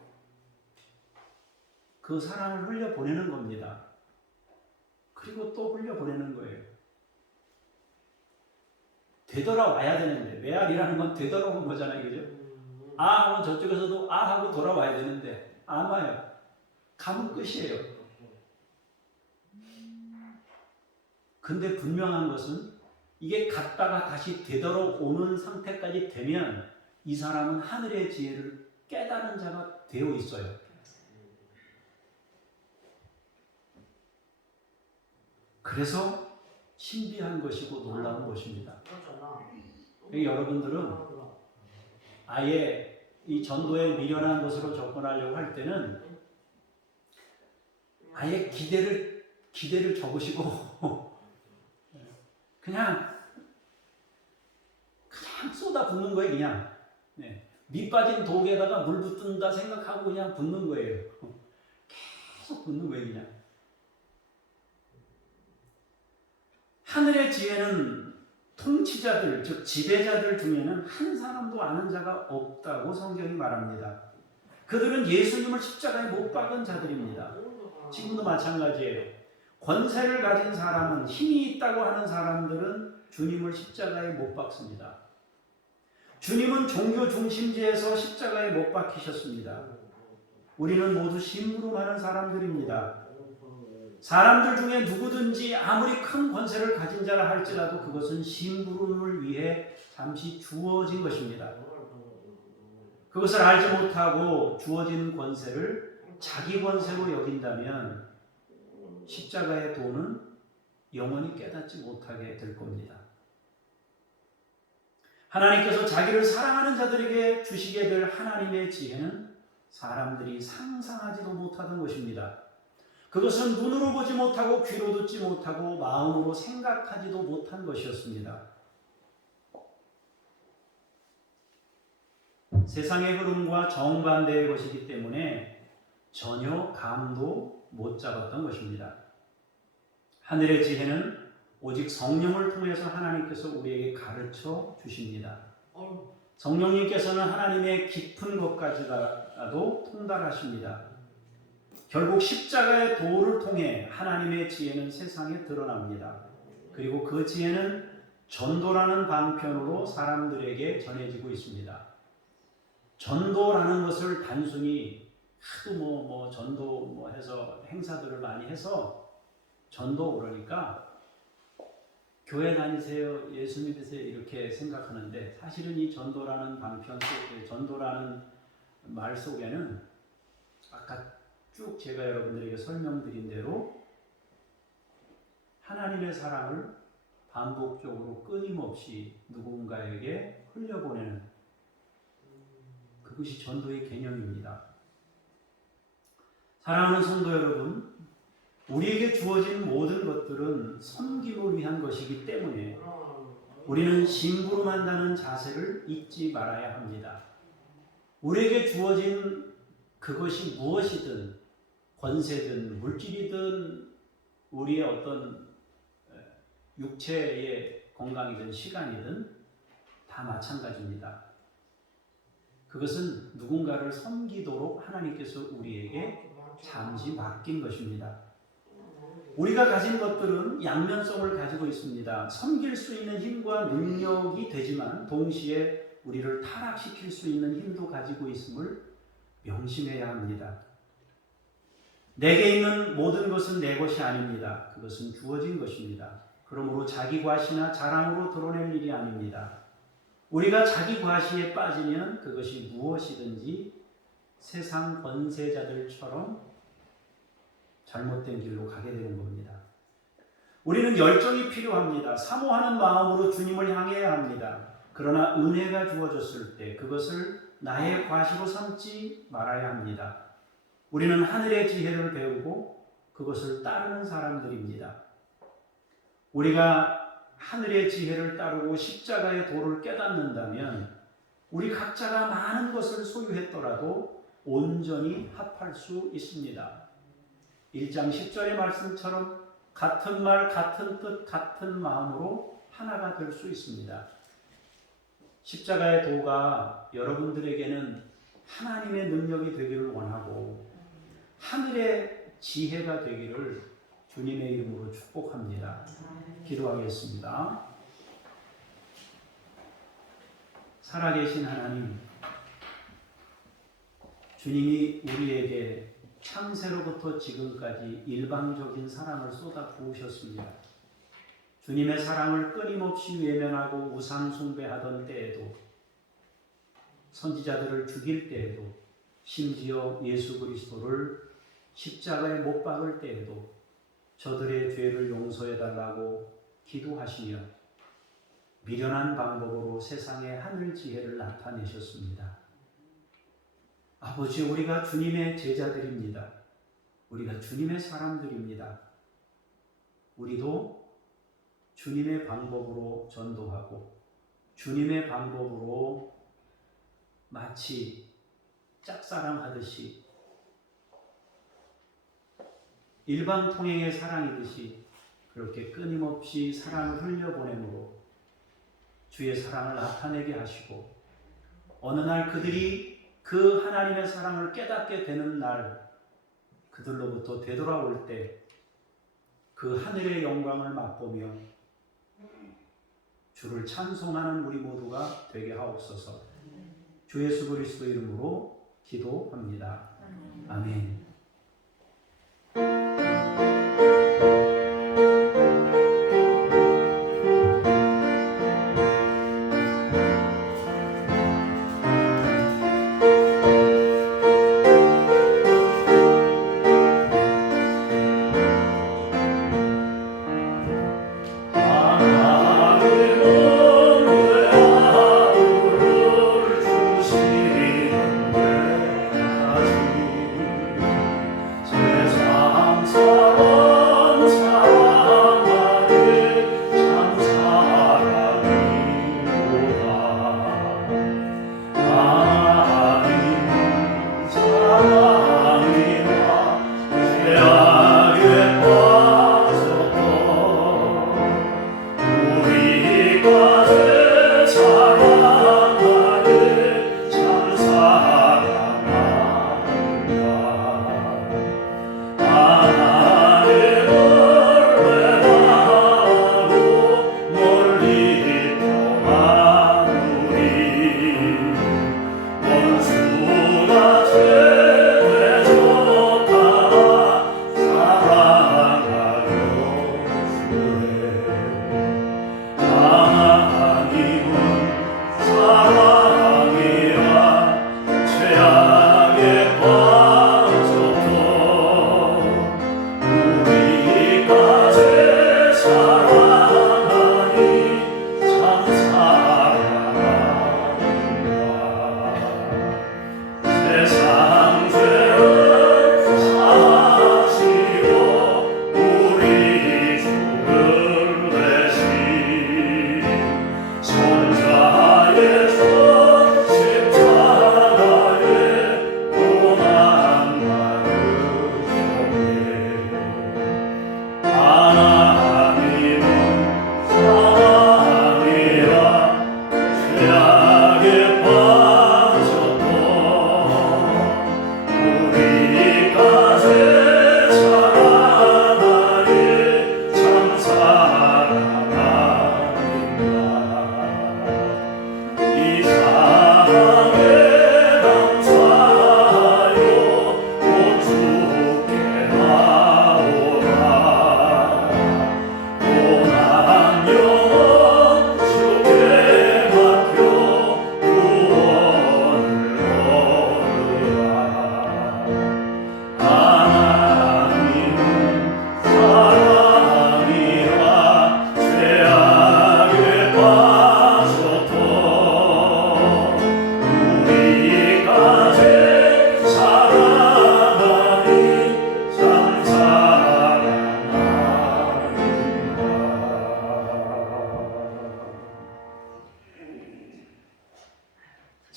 그 사랑을 흘려보내는 겁니다. 그리고 또 흘려보내는 거예요. 되돌아와야 되는데, 메아리라는 건 되돌아온 거잖아요. 그죠? 아 하면 저쪽에서도 아 하고 돌아와야 되는데 안 와요. 가면 끝이에요. 근데 분명한 것은 이게 갔다가 다시 되돌아오는 상태까지 되면 이 사람은 하늘의 지혜를 깨달은 자가 되어 있어요. 그래서 신비한 것이고 놀라운 것입니다. 여러분들은 아예 이 전도에 미련한 것으로 접근하려고 할 때는 아예 기대를 접으시고 그냥 쏟아붓는 거예요. 그냥 밑 빠진 독에다가 물 붓는다 생각하고 그냥 붓는 거예요. 계속 붓는 거예요. 그냥 하늘의 지혜는 통치자들, 즉 지배자들 중에는 한 사람도 아는 자가 없다고 성경이 말합니다. 그들은 예수님을 십자가에 못 박은 자들입니다. 지금도 마찬가지예요. 권세를 가진 사람은, 힘이 있다고 하는 사람들은 주님을 십자가에 못 박습니다. 주님은 종교 중심지에서 십자가에 못 박히셨습니다. 우리는 모두 심부름하는 사람들입니다. 사람들 중에 누구든지 아무리 큰 권세를 가진 자라 할지라도 그것은 심부름을 위해 잠시 주어진 것입니다. 그것을 알지 못하고 주어진 권세를 자기 권세로 여긴다면 십자가의 도는 영원히 깨닫지 못하게 될 겁니다. 하나님께서 자기를 사랑하는 자들에게 주시게 될 하나님의 지혜는 사람들이 상상하지도 못하던 것입니다. 그것은 눈으로 보지 못하고 귀로 듣지 못하고 마음으로 생각하지도 못한 것이었습니다. 세상의 흐름과 정반대의 것이기 때문에 전혀 감도 못 잡았던 것입니다. 하늘의 지혜는 오직 성령을 통해서 하나님께서 우리에게 가르쳐 주십니다. 성령님께서는 하나님의 깊은 것까지도 통달하십니다. 결국 십자가의 도를 통해 하나님의 지혜는 세상에 드러납니다. 그리고 그 지혜는 전도라는 방편으로 사람들에게 전해지고 있습니다. 전도라는 것을 단순히 하도 전도 해서 행사들을 많이 해서 전도 그러니까 교회 다니세요, 예수 믿으세요 이렇게 생각하는데 사실은 이 전도라는 방편 속에, 전도라는 말 속에는 아까 쭉 제가 여러분들에게 설명드린 대로 하나님의 사랑을 반복적으로 끊임없이 누군가에게 흘려보내는 그것이 전도의 개념입니다. 사랑하는 성도 여러분, 우리에게 주어진 모든 것들은 섬김을 위한 것이기 때문에 우리는 심부름한다는 자세를 잊지 말아야 합니다. 우리에게 주어진 그것이 무엇이든 권세든 물질이든 우리의 어떤 육체의 건강이든 시간이든 다 마찬가지입니다. 그것은 누군가를 섬기도록 하나님께서 우리에게 잠시 맡긴 것입니다. 우리가 가진 것들은 양면성을 가지고 있습니다. 섬길 수 있는 힘과 능력이 되지만 동시에 우리를 타락시킬 수 있는 힘도 가지고 있음을 명심해야 합니다. 내게 있는 모든 것은 내 것이 아닙니다. 그것은 주어진 것입니다. 그러므로 자기 과시나 자랑으로 드러낼 일이 아닙니다. 우리가 자기 과시에 빠지면 그것이 무엇이든지 세상 권세자들처럼 잘못된 길로 가게 되는 겁니다. 우리는 열정이 필요합니다. 사모하는 마음으로 주님을 향해야 합니다. 그러나 은혜가 주어졌을 때 그것을 나의 과시로 삼지 말아야 합니다. 우리는 하늘의 지혜를 배우고 그것을 따르는 사람들입니다. 우리가 하늘의 지혜를 따르고 십자가의 도를 깨닫는다면 우리 각자가 많은 것을 소유했더라도 온전히 합할 수 있습니다. 1장 10절의 말씀처럼 같은 말, 같은 뜻, 같은 마음으로 하나가 될 수 있습니다. 십자가의 도가 여러분들에게는 하나님의 능력이 되기를 원하고 하늘의 지혜가 되기를 주님의 이름으로 축복합니다. 기도하겠습니다. 살아계신 하나님, 주님이 우리에게 창세로부터 지금까지 일방적인 사랑을 쏟아 부으셨습니다. 주님의 사랑을 끊임없이 외면하고 우상 숭배하던 때에도, 선지자들을 죽일 때에도, 심지어 예수 그리스도를 십자가에 못 박을 때에도 저들의 죄를 용서해달라고 기도하시며 미련한 방법으로 세상의 하늘 지혜를 나타내셨습니다. 아버지, 우리가 주님의 제자들입니다. 우리가 주님의 사람들입니다. 우리도 주님의 방법으로 전도하고 주님의 방법으로 마치 짝사랑하듯이 일방통행의 사랑이듯이 그렇게 끊임없이 사랑을 흘려보내므로 주의 사랑을 나타내게 하시고 어느 날 그들이 그 하나님의 사랑을 깨닫게 되는 날 그들로부터 되돌아올 때 그 하늘의 영광을 맛보며 주를 찬송하는 우리 모두가 되게 하옵소서. 주 예수 그리스도 이름으로 기도합니다. 아멘. 세상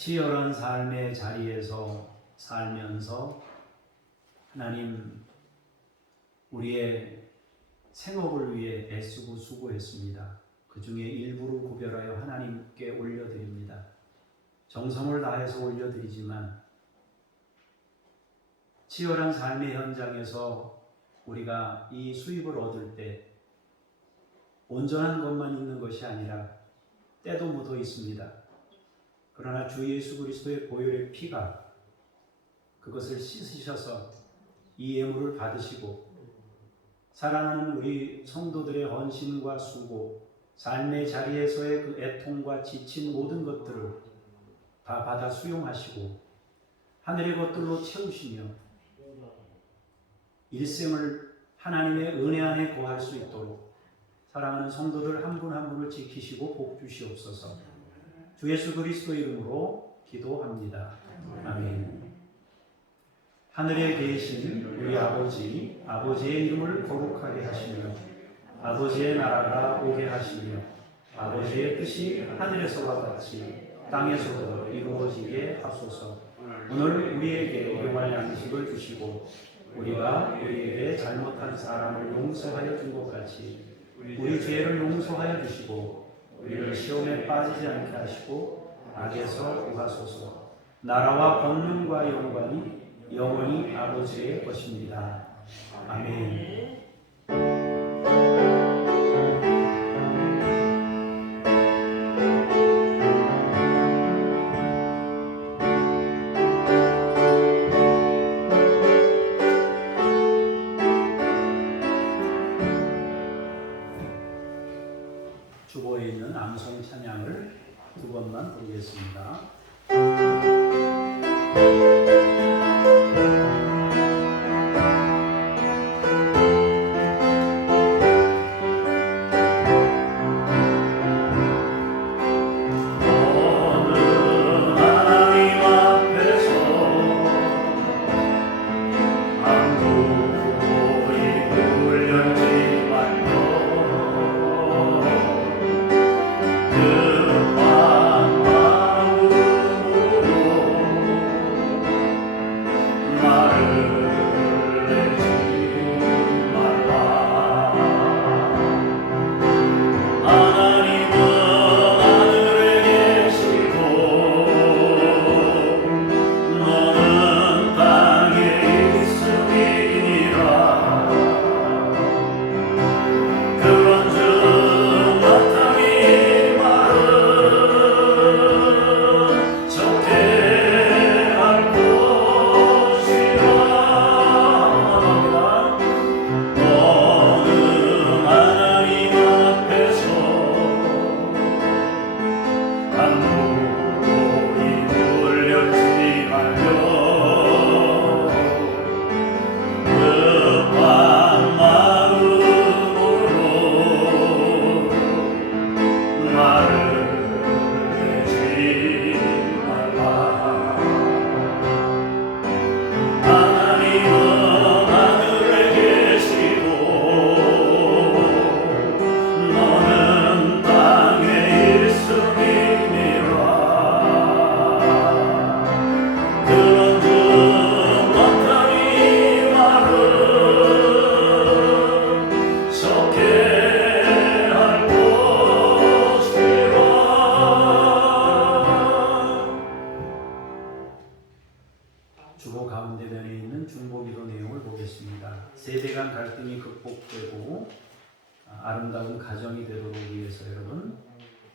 치열한 삶의 자리에서 살면서 하나님 우리의 생업을 위해 애쓰고 수고했습니다. 그 중에 일부를 구별하여 하나님께 올려드립니다. 정성을 다해서 올려드리지만 치열한 삶의 현장에서 우리가 이 수입을 얻을 때 온전한 것만 있는 것이 아니라 때도 묻어 있습니다. 그러나 주 예수 그리스도의 보혈의 피가 그것을 씻으셔서 이 예물을 받으시고 사랑하는 우리 성도들의 헌신과 수고, 삶의 자리에서의 그 애통과 지친 모든 것들을 다 받아 수용하시고 하늘의 것들로 채우시며 일생을 하나님의 은혜 안에 거할 수 있도록 사랑하는 성도들 한 분 한 분을 지키시고 복 주시옵소서. 주 예수 그리스도 이름으로 기도합니다. 아멘. 하늘에 계신 우리 아버지, 아버지의 이름을 거룩하게 하시며 아버지의 나라가 오게 하시며 아버지의 뜻이 하늘에서와 같이 땅에서도 이루어지게 하소서. 오늘 우리에게 일용할 양식을 주시고 우리가 우리에게 잘못한 사람을 용서하여 준 것 같이 우리 죄를 용서하여 주시고 우리를 시험에 빠지지 않게 하시고 악에서 구하소서. 나라와 권능과 영광이 영원히 아버지의 것입니다. 아멘. 주보에 있는 암송 찬양을 두 번만 부르겠습니다. 주보 가운데면에 있는 중보기도 내용을 보겠습니다. 세대 간 갈등이 극복되고 아름다운 가정이 되도록 위해서 여러분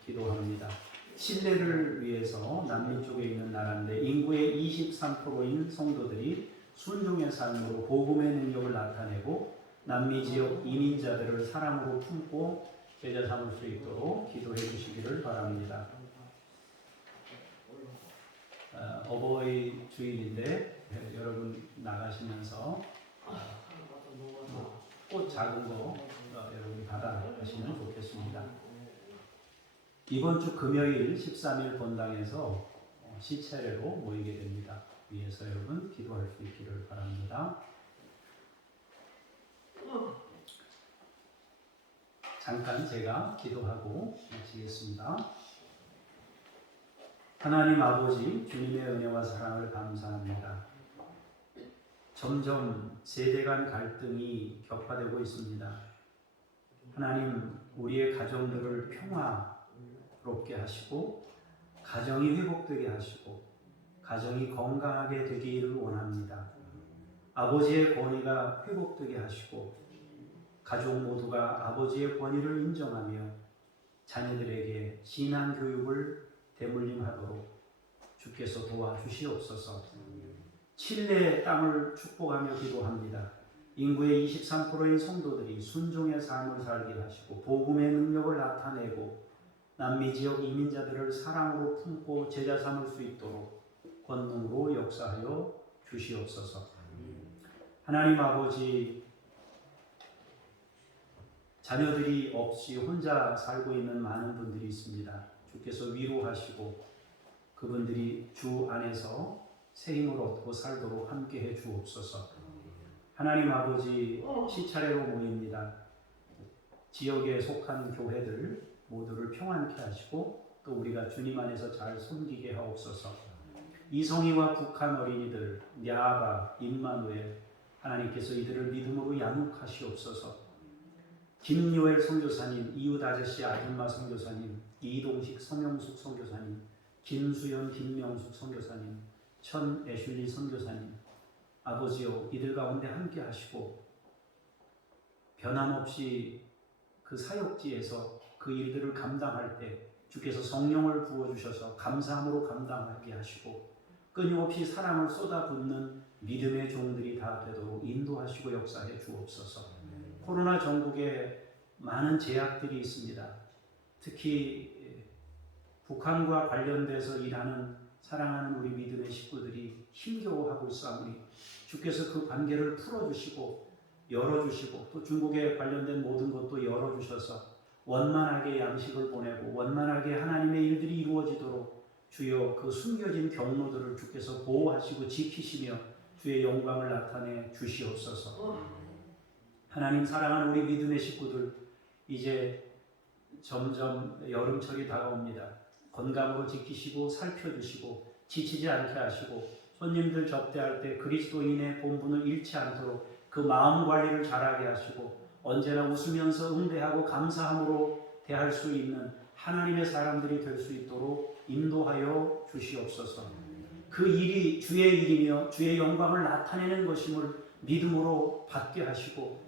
기도합니다. 신뢰를 위해서 남미 쪽에 있는 나라인데 인구의 23%인 성도들이 순종의 삶으로 복음의 능력을 나타내고 남미 지역 이민자들을 사랑으로 품고 제자 삼을 수 있도록 기도해 주시기를 바랍니다. 어버이 주일인데 여러분 나가시면서 꽃 작은 거 여러분이 받아가시면 좋겠습니다. 이번 주 금요일 13일 본당에서 시차례로 모이게 됩니다. 위에서 여러분 기도할 수 있기를 바랍니다. 잠깐 제가 기도하고 마치겠습니다. 하나님 아버지 주님의 은혜와 사랑을 감사합니다. 점점 세대 간 갈등이 격화되고 있습니다. 하나님 우리의 가정들을 평화롭게 하시고 가정이 회복되게 하시고 가정이 건강하게 되기를 원합니다. 아버지의 권위가 회복되게 하시고 가족 모두가 아버지의 권위를 인정하며 자녀들에게 신앙 교육을 대물림하도록 주께서 도와주시옵소서. 칠레의 땅을 축복하며 기도합니다. 인구의 23%인 성도들이 순종의 삶을 살게 하시고 복음의 능력을 나타내고 남미 지역 이민자들을 사랑으로 품고 제자 삼을 수 있도록 권능으로 역사하여 주시옵소서. 하나님 아버지, 자녀들이 없이 혼자 살고 있는 많은 분들이 있습니다. 주께서 위로하시고 그분들이 주 안에서 새 힘을 얻고 살도록 함께해 주옵소서. 하나님 아버지, 시차례로 모입니다. 지역에 속한 교회들 모두를 평안케 하시고 또 우리가 주님 안에서 잘 섬기게 하옵소서. 이성희와 북한 어린이들, 냐바, 임마누엘, 하나님께서 이들을 믿음으로 양육하시옵소서. 김요엘 선교사님, 이웃 아저씨 아줌마 선교사님, 이동식 서명숙 선교사님, 김수연 김명숙 선교사님, 천 애슐리 선교사님, 아버지여 이들 가운데 함께 하시고 변함없이 그 사역지에서 그 일들을 감당할 때 주께서 성령을 부어주셔서 감사함으로 감당하게 하시고 끊임없이 사랑을 쏟아붓는 믿음의 종들이 다 되도록 인도하시고 역사해 주옵소서. 코로나 전국에 많은 제약들이 있습니다. 특히 북한과 관련돼서 일하는 사랑하는 우리 믿음의 식구들이 힘겨워하고 있사오니 주께서 그 관계를 풀어주시고 열어주시고 또 중국에 관련된 모든 것도 열어주셔서 원만하게 양식을 보내고 원만하게 하나님의 일들이 이루어지도록 주여 그 숨겨진 경로들을 주께서 보호하시고 지키시며 주의 영광을 나타내 주시옵소서. 하나님 사랑하는 우리 믿음의 식구들 이제 점점 여름철이 다가옵니다. 건강으로 지키시고 살펴주시고 지치지 않게 하시고 손님들 접대할 때 그리스도인의 본분을 잃지 않도록 그 마음 관리를 잘하게 하시고 언제나 웃으면서 응대하고 감사함으로 대할 수 있는 하나님의 사람들이 될 수 있도록 인도하여 주시옵소서. 그 일이 주의 일이며 주의 영광을 나타내는 것임을 믿음으로 받게 하시고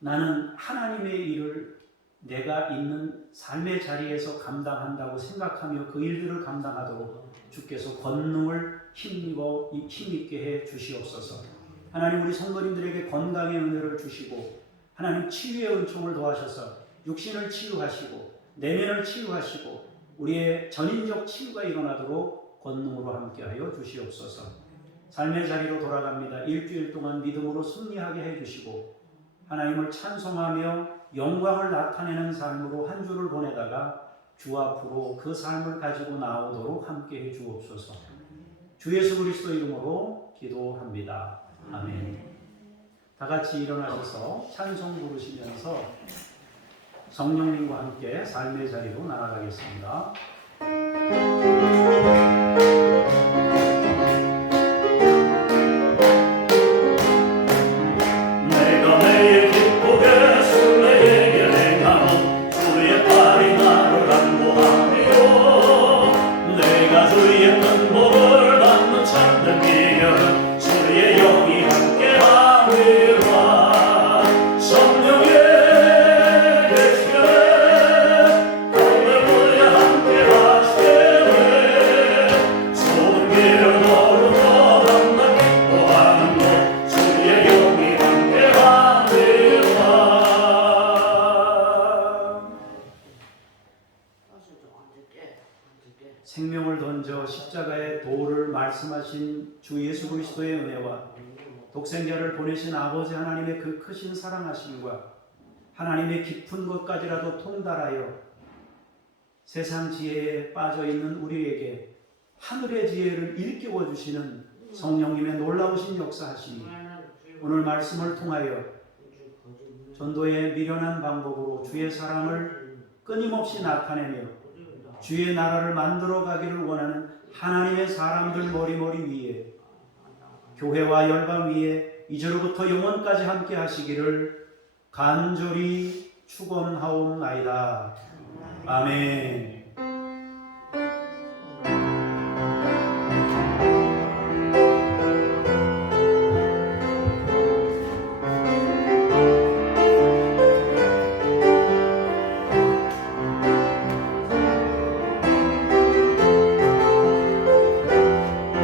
나는 하나님의 일을 내가 있는 삶의 자리에서 감당한다고 생각하며 그 일들을 감당하도록 주께서 권능을 힘있게 해 주시옵소서. 하나님 우리 성도님들에게 건강의 은혜를 주시고 하나님 치유의 은총을 도하셔서 육신을 치유하시고 내면을 치유하시고 우리의 전인적 치유가 일어나도록 권능으로 함께하여 주시옵소서. 삶의 자리로 돌아갑니다. 일주일 동안 믿음으로 승리하게 해주시고 하나님을 찬송하며 영광을 나타내는 삶으로 한 주를 보내다가 주 앞으로 그 삶을 가지고 나오도록 함께해 주옵소서. 주 예수 그리스도 이름으로 기도합니다. 아멘. 다 같이 일어나셔서 찬송 부르시면서 성령님과 함께 삶의 자리로 나아가겠습니다. 내가 매일 기쁘게 순례에게 행하는 주의 팔이 나를 안보하며 내가 주의 큰 복을 받는 참된 비결은 주의 영이 함께함이라. 성령의 계시네 할렐루야 함께하시네 좋은 길을 걸으며 만나 기뻐하는 것 주의 영이 함께함이라. 생명을 던져 십자가의 도를 말씀하신 주 예수 그리스도의 은혜와 독생자를 보내신 아버지 하나님의 그 크신 사랑하심과 하나님의 깊은 것까지라도 통달하여 세상 지혜에 빠져있는 우리에게 하늘의 지혜를 일깨워 주시는 성령님의 놀라우신 역사하심이 오늘 말씀을 통하여 전도의 미련한 방법으로 주의 사랑을 끊임없이 나타내며 주의 나라를 만들어 가기를 원하는 하나님의 사람들 머리머리 위에 교회와 열방 위에 이제로부터 영원까지 함께 하시기를 간절히 축원하옵나이다. 아멘.